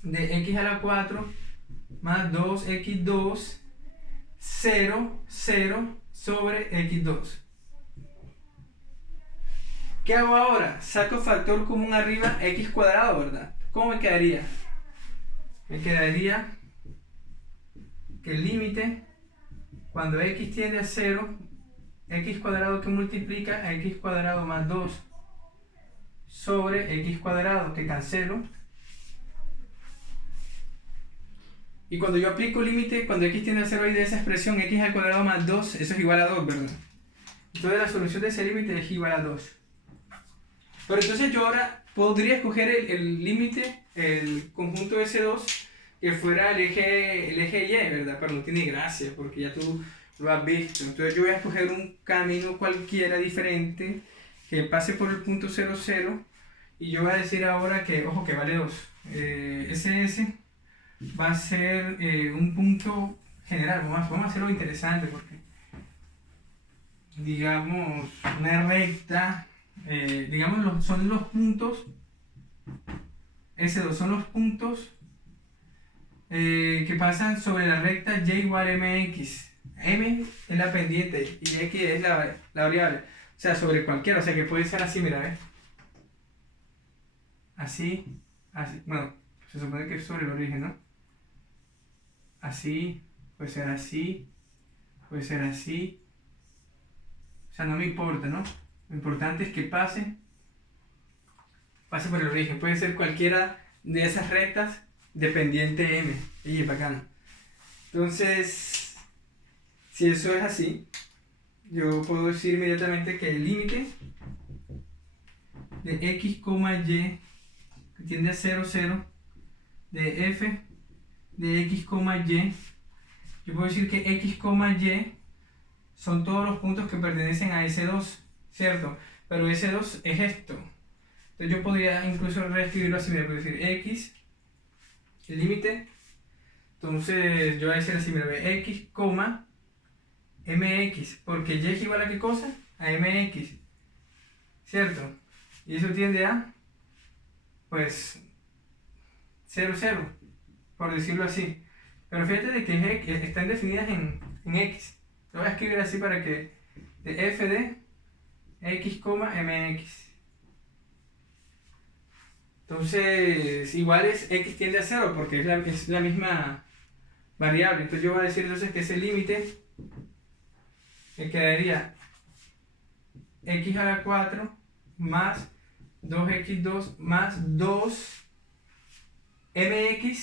de X a la 4 más 2X2 0, 0 sobre X2. ¿Qué hago ahora? Saco factor común arriba, X cuadrado, ¿verdad? ¿Cómo me quedaría? Me quedaría que el límite, cuando X tiende a 0, X cuadrado que multiplica a X cuadrado más 2 sobre X cuadrado, que cancelo. Y cuando yo aplico límite, cuando X tiende a 0 hay de esa expresión, X al cuadrado más 2, eso es igual a 2, ¿verdad? Entonces la solución de ese límite es igual a 2. Pero entonces yo ahora podría escoger el límite, el conjunto S2, que fuera el eje Y, ¿verdad? Pero no tiene gracia, porque ya tú lo has visto. Entonces yo voy a escoger un camino cualquiera diferente, que pase por el punto 0, 0, y yo voy a decir ahora que, ojo, que vale 2. SS va a ser un punto general. Vamos a hacerlo interesante, porque, digamos, una recta... digamos, son los puntos S2, son los puntos que pasan sobre la recta Y igual a MX. M es la pendiente y X es la variable. O sea, sobre cualquiera, o sea que puede ser así, mira, ¿ves? Así, bueno, se supone que es sobre el origen, ¿no? Así, puede ser así, puede ser así. O sea, no me importa, ¿no? Lo importante es que pase por el origen. Puede ser cualquiera de esas rectas dependiente M. Y bacano. Entonces, si eso es así, yo puedo decir inmediatamente que el límite de X, Y, que tiende a 0, 0, de f de X, Y, yo puedo decir que X, Y son todos los puntos que pertenecen a S2. ¿Cierto? Pero S2 es esto. Entonces yo podría incluso reescribirlo así, me puedo decir x, el límite, entonces yo voy a decir así, mira, x, mx, porque y es igual a qué cosa, a mx, ¿cierto? Y eso tiende a, pues, 0, 0, por decirlo así. Pero fíjate de que están definidas en x. Lo voy a escribir así para que, de f de x, mx. Entonces, igual es x tiende a 0 porque es la misma variable. Entonces yo voy a decir entonces que ese límite me quedaría x a la 4 más 2x2 más 2 mx,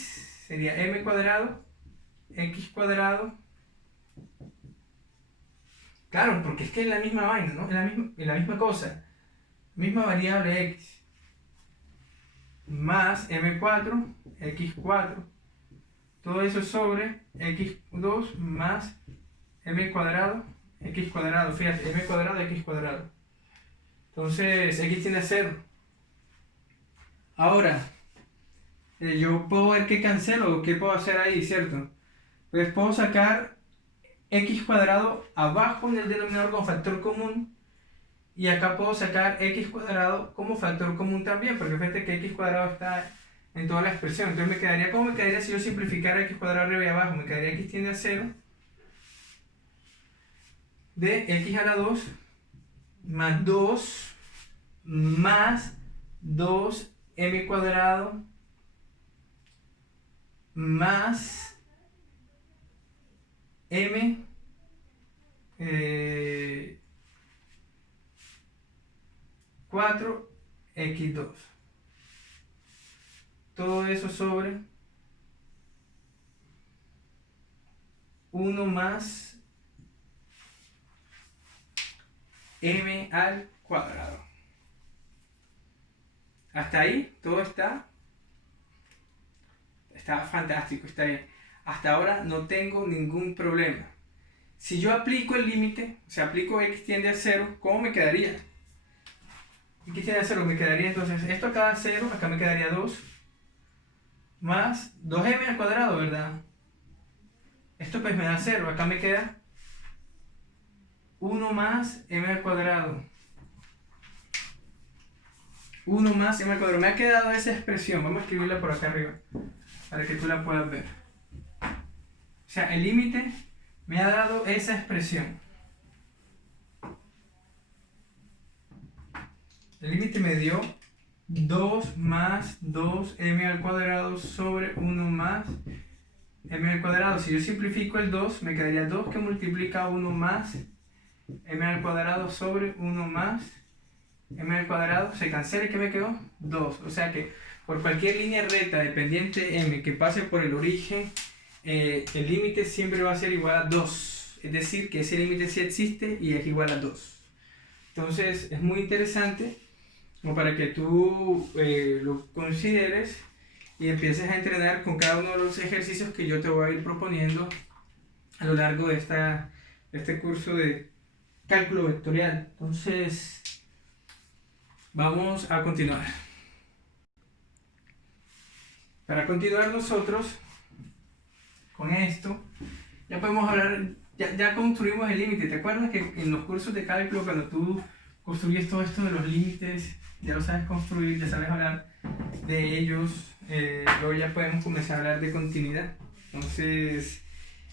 sería m cuadrado, x cuadrado. Claro, porque es que es la misma vaina, ¿no? Es la misma cosa. Misma variable x más m4, x4, todo eso sobre x2 más m cuadrado, x cuadrado, fíjate, m cuadrado, x cuadrado. Entonces, x tiende a 0. Ahora, yo puedo ver qué cancelo o qué puedo hacer ahí, ¿cierto? Pues puedo sacar x cuadrado abajo en el denominador como factor común. Y acá puedo sacar x cuadrado como factor común también, porque fíjate que x cuadrado está en toda la expresión. Entonces me quedaría, ¿cómo me quedaría si yo simplificara x cuadrado arriba y abajo? Me quedaría x tiende a 0 de x a la 2 más 2 más 2m cuadrado más m 4x2. Todo eso sobre 1 más m al cuadrado. Hasta ahí todo está fantástico, está bien. Hasta ahora no tengo ningún problema. Si yo aplico el límite, o sea, aplico x tiende a 0, ¿cómo me quedaría? X tiende a 0, me quedaría entonces, esto acá da 0, acá me quedaría 2, más 2m al cuadrado, ¿verdad? Esto pues me da 0, acá me queda 1 más m al cuadrado. 1 más m al cuadrado. Me ha quedado esa expresión, vamos a escribirla por acá arriba, para que tú la puedas ver. O sea, el límite me ha dado esa expresión. El límite me dio 2 más 2m al cuadrado sobre 1 más m al cuadrado. Si yo simplifico el 2, me quedaría 2 que multiplica 1 más m al cuadrado sobre 1 más m al cuadrado. Se cancela y ¿qué me quedó? 2. O sea que por cualquier línea recta dependiente m que pase por el origen, el límite siempre va a ser igual a 2. Es decir, que ese límite sí existe y es igual a 2. Entonces es muy interesante como para que tú lo consideres y empieces a entrenar con cada uno de los ejercicios que yo te voy a ir proponiendo a lo largo de este curso de cálculo vectorial. Entonces, vamos a continuar. Para continuar nosotros con esto, ya podemos hablar, ya construimos el límite. ¿Te acuerdas que en los cursos de cálculo, cuando tú construyes todo esto de los límites, ya lo sabes construir, ya sabes hablar de ellos, luego ya podemos comenzar a hablar de continuidad? Entonces,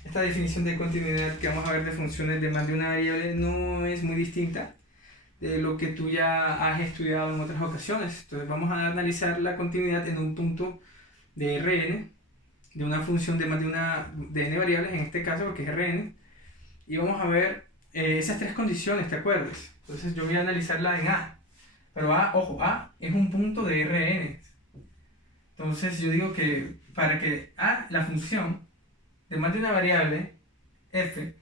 esta definición de continuidad que vamos a ver de funciones de más de una variable no es muy distinta de lo que tú ya has estudiado en otras ocasiones. Entonces vamos a analizar la continuidad en un punto de Rn, de una función de más de n variables, en este caso porque es Rn, y vamos a ver esas tres condiciones, ¿te acuerdas? Entonces yo voy a analizarla en A, pero A, ojo, A es un punto de Rn. Entonces yo digo que para que A, la función de más de una variable, f,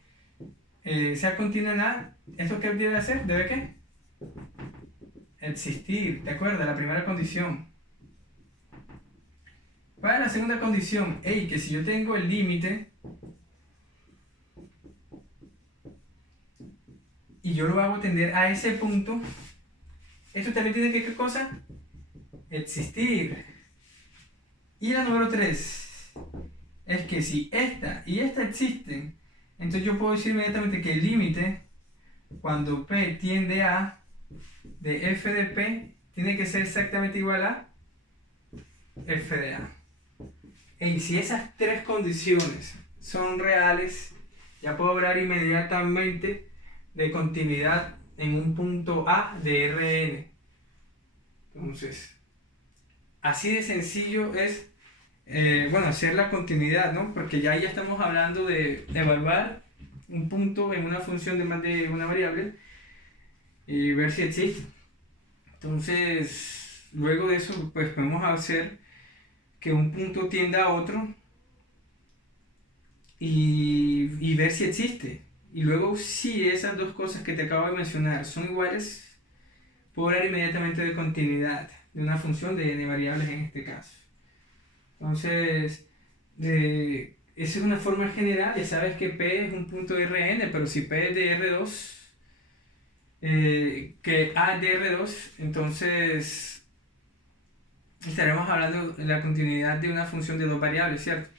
sea continua en A, ¿esto qué debe hacer? ¿Debe qué? Existir, ¿te acuerdas? La primera condición. ¿Cuál es la segunda condición? Hey, que si yo tengo el límite y yo lo hago tender a ese punto, esto también tiene que, ¿qué cosa? existir. Y la número 3 es que si esta y esta existen, entonces yo puedo decir inmediatamente que el límite, cuando P tiende a, de f de P, tiene que ser exactamente igual a f de A. Y si esas tres condiciones son reales, ya puedo hablar inmediatamente de continuidad en un punto A de Rn. Entonces, así de sencillo es hacer la continuidad, ¿no? Porque ya estamos hablando de evaluar un punto en una función de más de una variable y ver si existe. Entonces, luego de eso, pues podemos hacer que un punto tienda a otro y ver si existe. Y luego, si esas dos cosas que te acabo de mencionar son iguales, puedo hablar inmediatamente de continuidad de una función de n variables en este caso. Entonces, esa es una forma general. Ya sabes que P es un punto de Rn, pero si P es de R2, que A es de R2, entonces estaremos hablando de la continuidad de una función de dos variables, ¿cierto?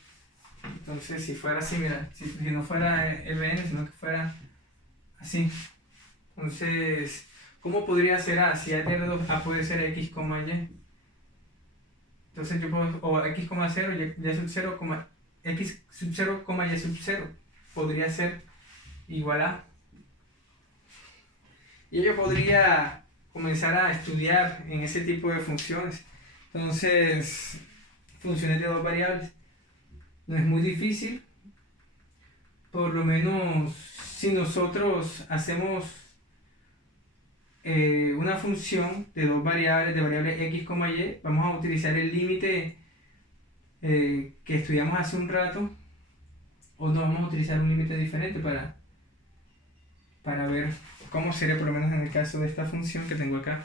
Entonces, si fuera así, mira, si no fuera Rn, sino que fuera así. Entonces, ¿cómo podría ser A? Si A es de R2, A puede ser X, Y. Entonces yo puedo, o x, 0, y sub 0, x sub 0, y sub 0 podría ser igual a. Y yo podría comenzar a estudiar en ese tipo de funciones. Entonces, funciones de dos variables. No es muy difícil. Por lo menos si nosotros hacemos una función de dos variables, de variable x, y, vamos a utilizar el límite que estudiamos hace un rato, o no vamos a utilizar un límite diferente para ver cómo sería, por lo menos en el caso de esta función que tengo acá.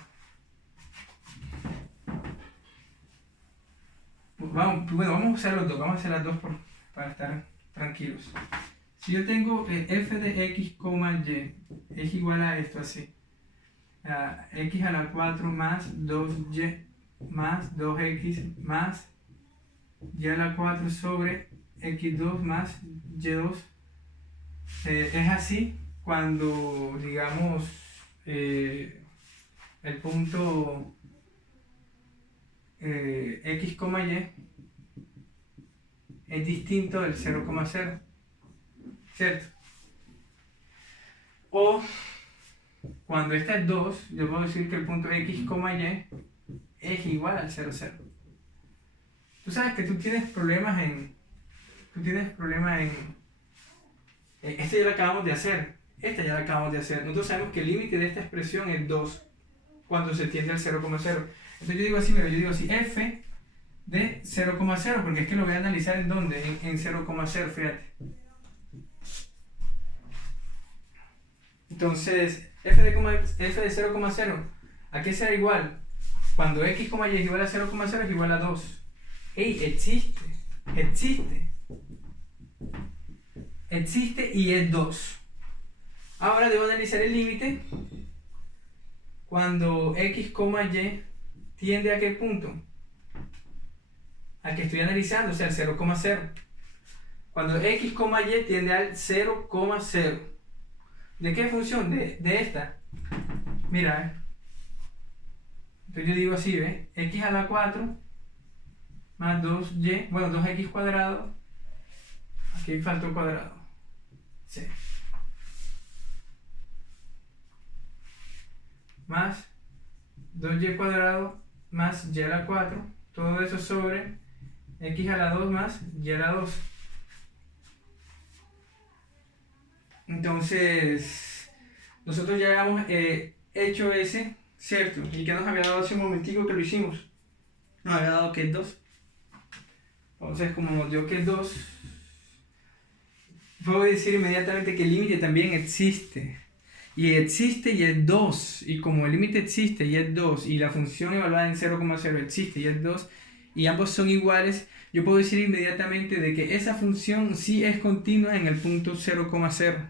Vamos a usar los dos, vamos a hacer las dos para estar tranquilos. Si yo tengo f de x, y es igual a esto así, x a la 4 más 2y más 2x más y a la 4 sobre x2 más y2. Es así cuando, digamos, el punto x, y es distinto del 0,0, ¿cierto? O cuando esta es 2, yo puedo decir que el punto x, y es igual al 0, 0. Tú sabes que tú tienes problemas en esto ya lo acabamos de hacer. Esta ya la acabamos de hacer. Nosotros sabemos que el límite de esta expresión es 2 cuando se tiende al 0,0. Entonces yo digo así, mira, yo digo así, f de 0,0, porque es que lo voy a analizar en dónde, en 0,0, fíjate. Entonces, f de 0,0, ¿a qué será igual? Cuando x, y es igual a 0,0 es igual a 2. ¡Ey! Existe y es 2. Ahora debo analizar el límite cuando x, y tiende a qué punto, al que estoy analizando, o sea, al 0,0. Cuando x, y tiende al 0,0. ¿De qué función? De esta. Mira, entonces yo digo así, ¿ves? X a la 4 más 2y, bueno, 2x cuadrado. Aquí faltó cuadrado. Sí. Más 2y cuadrado más y a la 4. Todo eso sobre x a la 2 más y a la 2. Entonces, nosotros ya habíamos hecho ese, ¿cierto? Y que nos había dado hace un momentico que lo hicimos. Nos había dado que es 2. Entonces, como nos dio que es 2, puedo decir inmediatamente que el límite también existe. Y existe y es 2. Y como el límite existe y es 2, y la función evaluada en 0,0 existe y es 2, y ambos son iguales, yo puedo decir inmediatamente de que esa función sí es continua en el punto 0,0.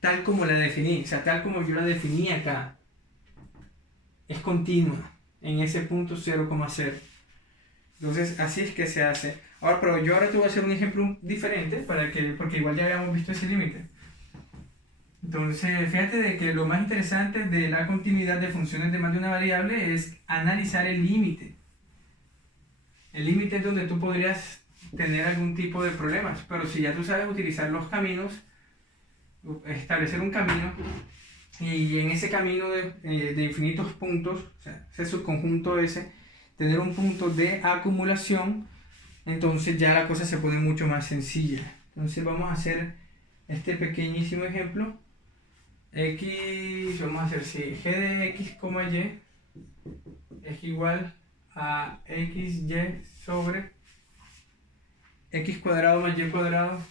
Tal como la definí, o sea, tal como yo la definí acá. Es continua en ese punto 0,0. Entonces así es que se hace. Ahora, pero yo ahora te voy a hacer un ejemplo diferente porque igual ya habíamos visto ese límite. Entonces, fíjate de que lo más interesante de la continuidad de funciones de más de una variable es analizar el límite. El límite es donde tú podrías tener algún tipo de problemas, pero si ya tú sabes utilizar los caminos, establecer un camino, y en ese camino de infinitos puntos, o sea, ese subconjunto ese, tener un punto de acumulación, entonces ya la cosa se pone mucho más sencilla. Entonces vamos a hacer este pequeñísimo ejemplo. X, vamos a hacer si g de x, y es igual a xy sobre x cuadrado más y cuadrado.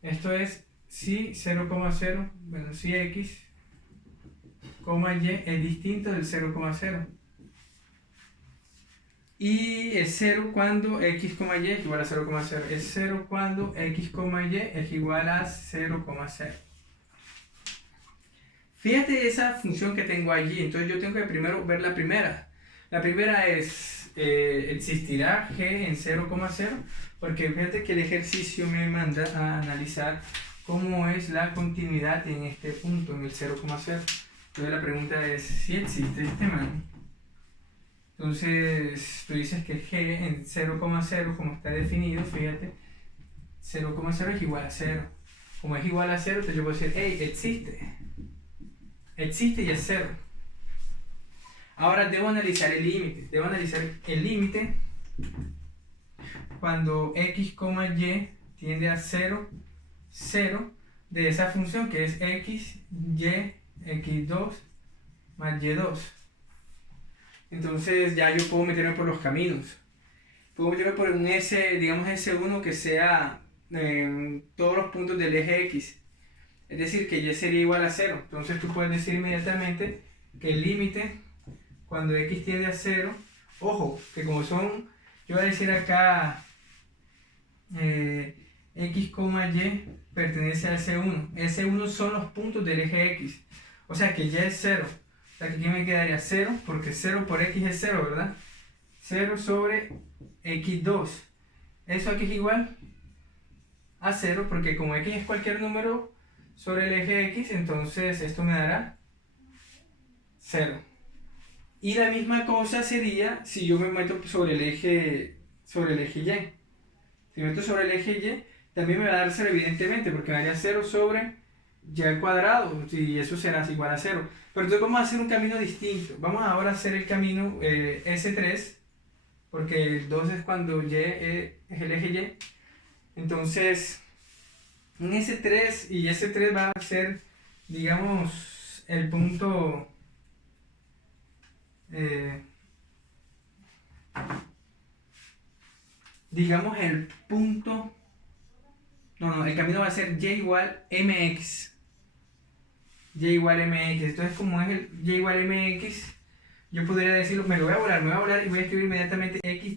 Esto es si 0,0, bueno, si x, y es distinto del 0,0. Y es 0 cuando x, y es igual a 0,0. Es 0 cuando x, y es igual a 0,0. Fíjate esa función que tengo allí. Entonces yo tengo que primero ver la primera. La primera es, ¿existirá g en 0,0? Porque fíjate que el ejercicio me manda a analizar cómo es la continuidad en este punto, en el 0,0. Entonces la pregunta es si existe este man. Entonces tú dices que g en 0,0, como está definido, fíjate, 0,0 es igual a 0. Como es igual a 0, entonces yo puedo decir, hey, existe. Existe y es 0. Ahora debo analizar el límite. Debo analizar el límite cuando x, y tiende a 0, 0 de esa función que es x, y, x2 más y2. Entonces ya yo puedo meterme por los caminos. Puedo meterme por un S, digamos S1 que sea en todos los puntos del eje X. Es decir, que y sería igual a 0. Entonces tú puedes decir inmediatamente que el límite cuando x tiende a 0, ojo, que como son, yo voy a decir acá x, y pertenece a S1. S1 son los puntos del eje X. O sea que y es 0. O sea que aquí me quedaría 0, porque 0 por x es 0, ¿verdad? 0 sobre x2. Eso aquí es igual a 0, porque como x es cualquier número sobre el eje x, entonces esto me dará 0. Y la misma cosa sería si yo me meto sobre el eje y. Si me meto sobre el eje y, también me va a dar 0 evidentemente, porque me daría 0 sobre y al cuadrado, y eso será igual a 0. Pero entonces vamos a hacer un camino distinto. Vamos ahora a hacer el camino S3, porque el 2 es cuando y es el eje y. Entonces, en S3 y S3 va a ser, digamos, el punto... digamos el punto... No, el camino va a ser y igual mx. Y igual mx. Entonces, como es el y igual mx, yo podría decirlo, me lo voy a volar y voy a escribir inmediatamente x